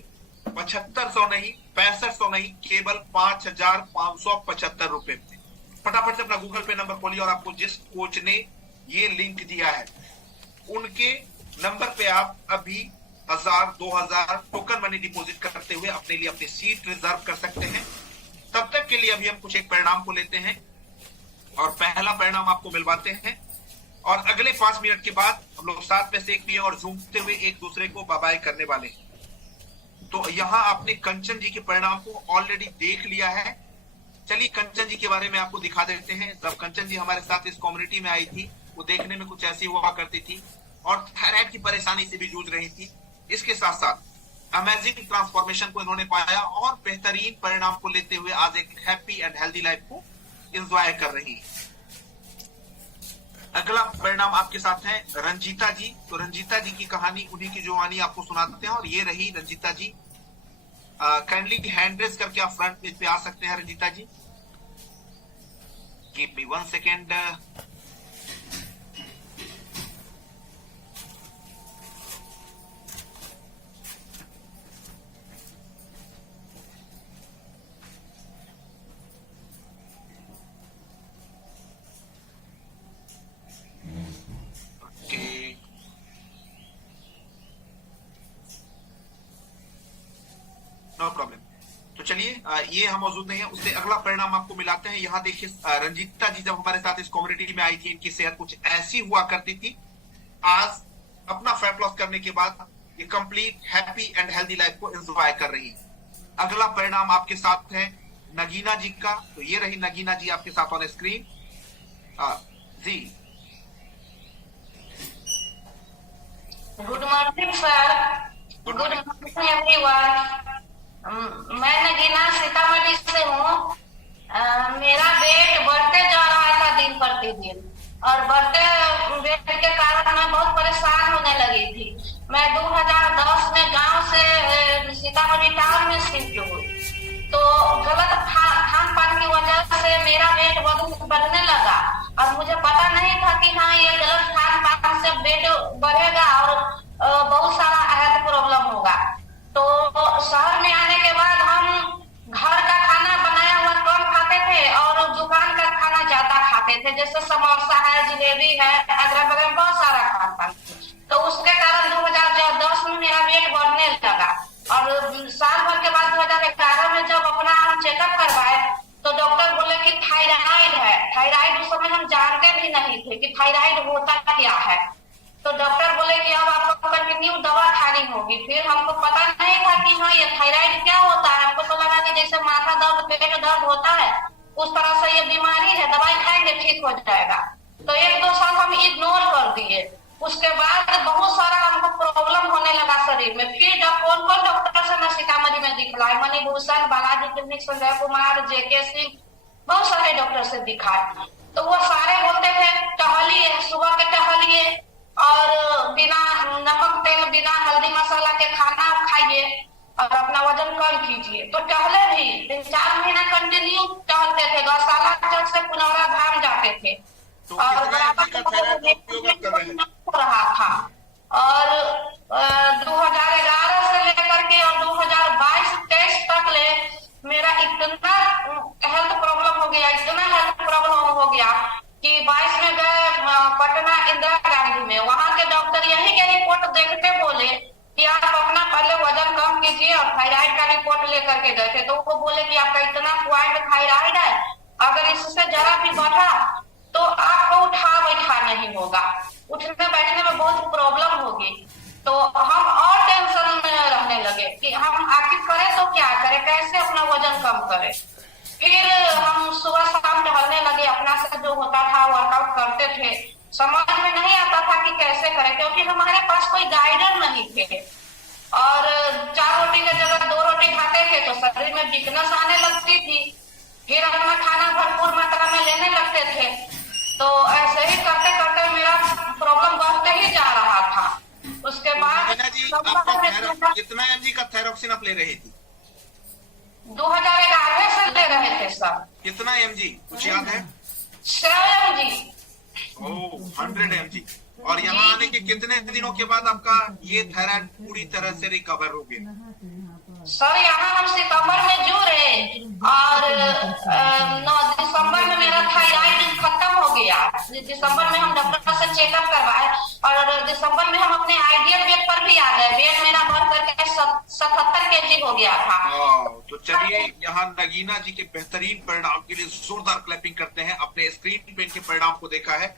7500 नहीं, 6500 नहीं, केवल 5,575 रुपए में। फटाफट से अपना गूगल पे नंबर खोलिए और आपको जिस कोच ने ये लिंक दिया है उनके नंबर पे आप अभी 1000, 2000 टोकन मनी डिपॉजिट करते हुए अपने लिए अपनी सीट रिजर्व कर सकते हैं। तब तक के लिए अभी हम कुछ एक परिणाम को लेते हैं और पहला परिणाम आपको मिलवाते हैं और अगले 5 मिनट के बाद हम लोग साथ में सेक पिए और झूमते हुए एक दूसरे को बाय बाय करने वाले हैं। तो यहाँ आपने कंचन जी के परिणाम को ऑलरेडी देख लिया है। चलिए कंचन जी के बारे में आपको दिखा देते हैं। जब कंचन जी हमारे साथ इस कम्युनिटी में आई थी, वो देखने में कुछ ऐसी हुआ करती थी और थायराइड की परेशानी से भी जूझ रही थी। इसके साथ साथ अमेजिंग ट्रांसफॉर्मेशन को इन्होंने पाया और बेहतरीन परिणाम को लेते हुए आज एक हैप्पी एंड हेल्दी लाइफ को एंजॉय कर रही है। अगला परिणाम आपके साथ है रंजीता जी। तो रंजीता जी की कहानी, उन्हीं की जुबानी आपको सुनाते हैं और ये रही Ranjeeta ji. Kindly hand raise करके आप फ्रंट पेज पे आ सकते हैं Ranjeeta ji. Give me 1 second. No problem. तो चलिए ये हम मौजूद नहीं है, उससे अगला परिणाम आपको मिलाते हैं। यहाँ देखिए रंजीता जी जब हमारे साथ इस कम्युनिटी में आई थी, इनकी सेहत कुछ ऐसी हुआ करती थी। आज अपना फैट लॉस करने के बाद ये complete happy and healthy life को एंजॉय कर रही है। अगला परिणाम आपके साथ है नगीना जी का। तो ये रही नगीना जी आपके साथ ऑन स्क्रीन जी। Good morning sir. Good morning everyone. मैं नगीना सीतामढ़ी से हूँ। मेरा वेट बढ़ते जा रहा था दिन प्रतिदिन और बढ़ते वेट के कारण मैं बहुत परेशान होने लगी थी। मैं 2010 में गांव से सीतामढ़ी टाउन में शिफ्ट हुई, तो गलत खान पान की वजह से मेरा वेट बढ़ने लगा और मुझे पता नहीं था कि हाँ ये गलत खान पान से वेट बढ़ेगा और बहुत सारा हेल्थ प्रॉब्लम होगा। तो शहर में आने के बाद हम घर का खाना बनाया हुआ कम खाते थे और दुकान का खाना ज्यादा खाते थे, जैसे समोसा है, जलेबी है, अगल बगल बहुत सारा खान पान। तो उसके कारण 2010 में मेरा वेट बढ़ने लगा और साल भर के बाद 2011 में जब अपना हम चेकअप करवाए तो डॉक्टर बोले कि थायराइड है। थायराइड उस समय हम जानते भी नहीं थे कि थायराइड होता क्या है। तो डॉक्टर बोले कि अब आपको कंटिन्यू दवा खानी होगी। फिर हमको पता नहीं था कि हाँ ये थायराइड क्या होता है। हमको तो लगा कि जैसे माथा दर्द, पेट दर्द होता है उस तरह से ये बीमारी है, दवाई खाएंगे ठीक हो जाएगा। तो 1-2 साल हम इग्नोर कर दिए। उसके बाद बहुत सारा हमको प्रॉब्लम होने लगा शरीर में। फिर कौन कौन डॉक्टर से मैं सीतामढ़ी में दिखलाई, मणिभूषण, बालाजी क्लिनिक, संजय कुमार, JK सिंह, बहुत सारे डॉक्टर से दिखाए, तो वो सारे बोलते थे टहलिए, सुबह के टहलिए और बिना नमक तेल बिना हल्दी मसाला के खाना खाइए और अपना वजन कम कीजिए। तो टहले भी 3-4 महीना कंटिन्यू टहलते थे, गौशाला चौक से पुनौरा धाम जाते थे तो और कितना बराबर mg का थायराइड का उपयोग आप कर रहे हैं? हो रहा था। और 2011 से लेकर के और 2022-23 तक ले मेरा इतना हेल्थ प्रॉब्लम हो गया, इतना हेल्थ प्रॉब्लम हो गया कि 22 में गए पटना इंदिरा गांधी में, वहां के डॉक्टर यही के रिपोर्ट देखते बोले कि आप अपना पहले वजन कम कीजिए और थायराइड का रिपोर्ट लेकर के गए थे, तो वो बोले कि आपका इतना पॉइंट थायराइड है, अगर इससे जरा भी बढ़ा तो आपको उठा बैठा नहीं होगा, उठने बैठने में बहुत प्रॉब्लम होगी। तो हम और टेंशन में रहने लगे कि हम आखिर करें तो क्या करें, कैसे अपना वजन कम करें। फिर हम सुबह शाम टहलने लगे, अपना से जो होता था वर्कआउट करते थे। समझ में नहीं आता था कि कैसे करें, क्योंकि हमारे पास कोई गाइडर नहीं थे और 4 रोटी की जगह 2 रोटी खाते थे तो शरीर में वीकनेस आने लगती थी। फिर अपना खाना भरपूर मात्रा में लेने लगते थे, तो ऐसे ही करते करते मेरा प्रॉब्लम बढ़ते ही जा रहा था। उसके बाद कितना mg का थायरोक्सिन आप ले रही थी? 2011 से ले रहे थे सर। कितना mg कुछ याद है? 100 mg। 100 mg। और यहाँ आने के कितने दिनों के बाद आपका ये थायराइड पूरी तरह से रिकवर हो गया? सर यहाँ हम सितंबर में जुड़े और 9 दिसंबर में मेरा थायराइड खत्म हो गया। दिसंबर में हम डॉक्टर से चेकअप करवाए और दिसंबर में हम अपने आइडियल वेट पर भी आ गए। वेट मेरा बढ़ करके 77 kg हो गया था। तो चलिए यहाँ नगीना जी के बेहतरीन परिणाम के लिए जोरदार क्लैपिंग करते हैं। अपने स्क्रीन पे इनके परिणाम को देखा है,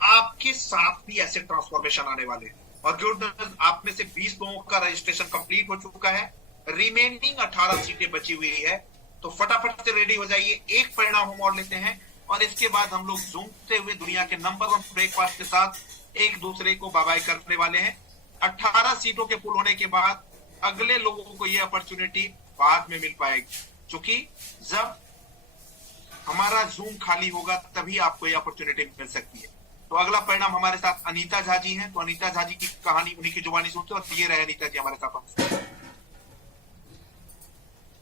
आपके साथ भी ऐसे ट्रांसफॉर्मेशन आने वाले हैं। और गुड न्यूज़, आप में से 20 लोगों का रजिस्ट्रेशन कंप्लीट हो चुका है, रिमेनिंग 18 सीटें बची हुई है, तो फटाफट से रेडी हो जाइए। एक परिणाम हम और लेते हैं और इसके बाद हम लोग झूमते हुए दुनिया के नंबर 1 ब्रेकफास्ट के साथ एक दूसरे को बाय बाय करने वाले हैं। 18 सीटों के पुल होने के बाद अगले लोगों को ये अपॉर्चुनिटी बाद में मिल पाएगी, क्योंकि जब हमारा जूम खाली होगा तभी आपको ये अपॉर्चुनिटी मिल सकती है। तो अगला परिणाम हमारे साथ अनीता झा जी हैं। तो अनीता झा जी की कहानी उन्हीं की जुबानी सुनते और ये रहे अनीता जी हमारे साथ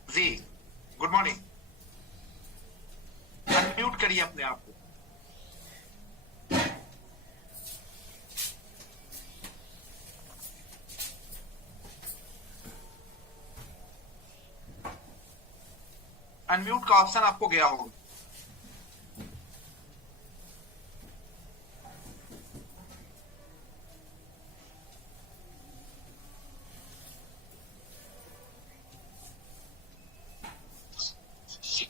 जी। गुड मॉर्निंग, अनम्यूट करिए अपने आप को। अनम्यूट का ऑप्शन आपको गया होगा।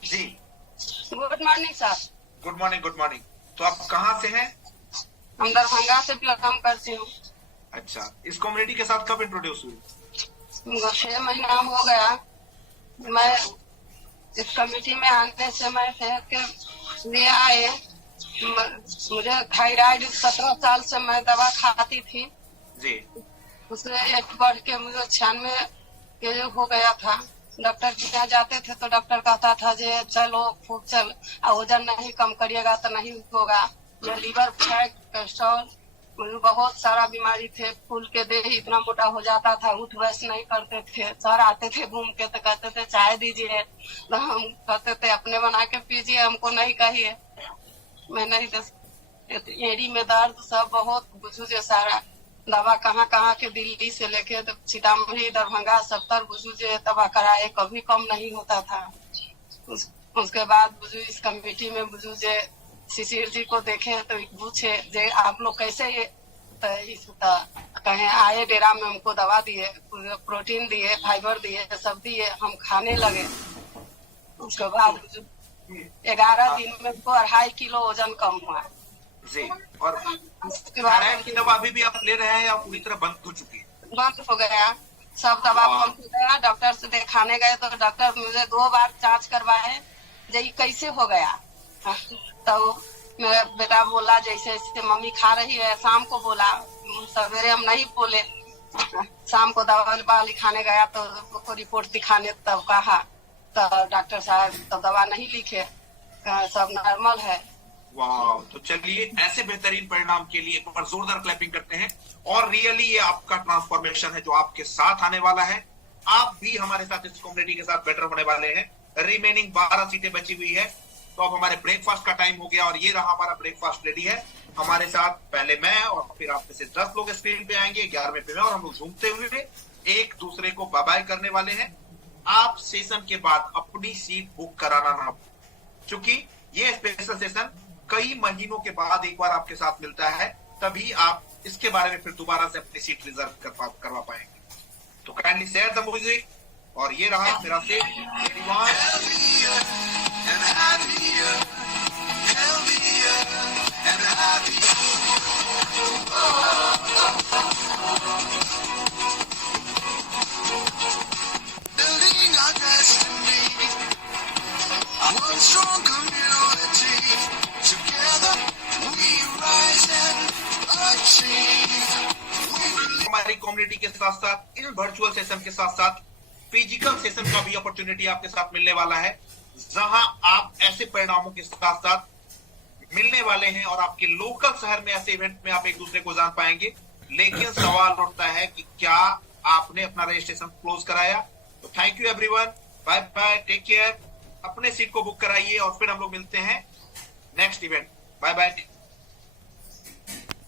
जी good morning sir. Good morning. Good morning. तो आप कहाँ से हैं? हम दरभंगा से बिलोंग करती हूँ। अच्छा, इस कम्युनिटी के साथ कब इंट्रोड्यूस हुई? 6 महीना हो गया। मैं इस कमेटी में आने से मैं सेहत के लिए आए। मुझे थायराइड 17 साल से मैं दवा खाती थी जी। उससे एक बढ़ के मुझे 96 kg हो गया था। डॉक्टर के यहाँ जाते थे तो डॉक्टर कहता था जे चलो खूब चल, वजन नहीं कम करिएगा तो नहीं होगा। मुझे लीवर फैट कोलेस्ट्रॉल मुझे बहुत सारा बीमारी थे। फूल के देह इतना मोटा हो जाता था, उठ बैठ नहीं करते थे। सर आते थे घूम के तो कहते थे चाय दीजिए, तो हम कहते थे अपने बना के पीजिए, हमको नहीं कहिए। मैं नहीं एड़ी में दर्द सब बहुत बुझुजे सारा दवा कहाँ के दिल्ली से लेके सीतामढ़ी दरभंगा 70 बुझुजे दवा कराए, कभी कम नहीं होता था। उसके बाद बुझू इस कमेटी में बुझुजे शिशिर जी को देखे तो पूछे जे आप लोग कैसे ये कहे आए डेरा में हमको दवा दिए, प्रोटीन दिए, फाइबर दिए, सब दिए, हम खाने लगे। उसके बाद 11 दिन में 2.5 किलो वजन कम हुआ जी। और थायराइड की दवा अभी भी आप ले रहे हैं या पूरी तरह बंद हो चुकी है? बंद हो गया, सब दवा बंद हो गया। डॉक्टर से दिखाने गए तो डॉक्टर मुझे 2 बार जांच करवाए जे कैसे हो गया। तो मेरा बेटा बोला जैसे जैसे मम्मी खा रही है, शाम को बोला, सवेरे हम नहीं बोले। शाम को दवा लिखाने गया तो रिपोर्ट दिखाने तब कहा तो डॉक्टर साहब तब दवा नहीं लिखे, सब नॉर्मल है। वाह, तो चलिए ऐसे बेहतरीन परिणाम के लिए एक बार जोरदार क्लैपिंग करते हैं। और रियली ये आपका ट्रांसफॉर्मेशन है जो आपके साथ आने वाला है। आप भी हमारे साथ इस कम्युनिटी के साथ बेटर होने वाले हैं। रिमेनिंग 12 सीटें बची हुई है। तो अब हमारे ब्रेकफास्ट का टाइम हो गया और ये रहा हमारा ब्रेकफास्ट रेडी है। हमारे साथ पहले मैं और फिर आप में से 10 लोग स्क्रीन पे आएंगे, 11वें पे मैं, और हम लोग झूमते हुए एक दूसरे को बाय बाय करने वाले हैं। आप सेशन के बाद अपनी सीट बुक कराना ना, क्योंकि ये स्पेशल सेशन कई महीनों के बाद एक बार आपके साथ मिलता है, तभी आप इसके बारे में फिर दोबारा से अपनी सीट रिजर्व करवा पाएंगे। तो काइंडली शेयर द म्यूजिक। और ये रहा मेरा seat. Healthier and happier, healthier and happier. Building our destiny, one strong community. Together we rise and achieve. हमारी कम्युनिटी के साथ साथ इन वर्चुअल सेशन के साथ साथ फिजिकल सेशन का भी अपॉर्चुनिटी आपके साथ मिलने वाला है, जहां आप ऐसे परिणामों के साथ साथ मिलने वाले हैं और आपके लोकल शहर में ऐसे इवेंट में आप एक दूसरे को जान पाएंगे। लेकिन सवाल उठता है कि क्या आपने अपना रजिस्ट्रेशन क्लोज कराया? तो thank you everyone, bye bye, take care. अपने सीट को बुक कराइए और फिर हम लोग मिलते हैं नेक्स्ट इवेंट। Bye bye.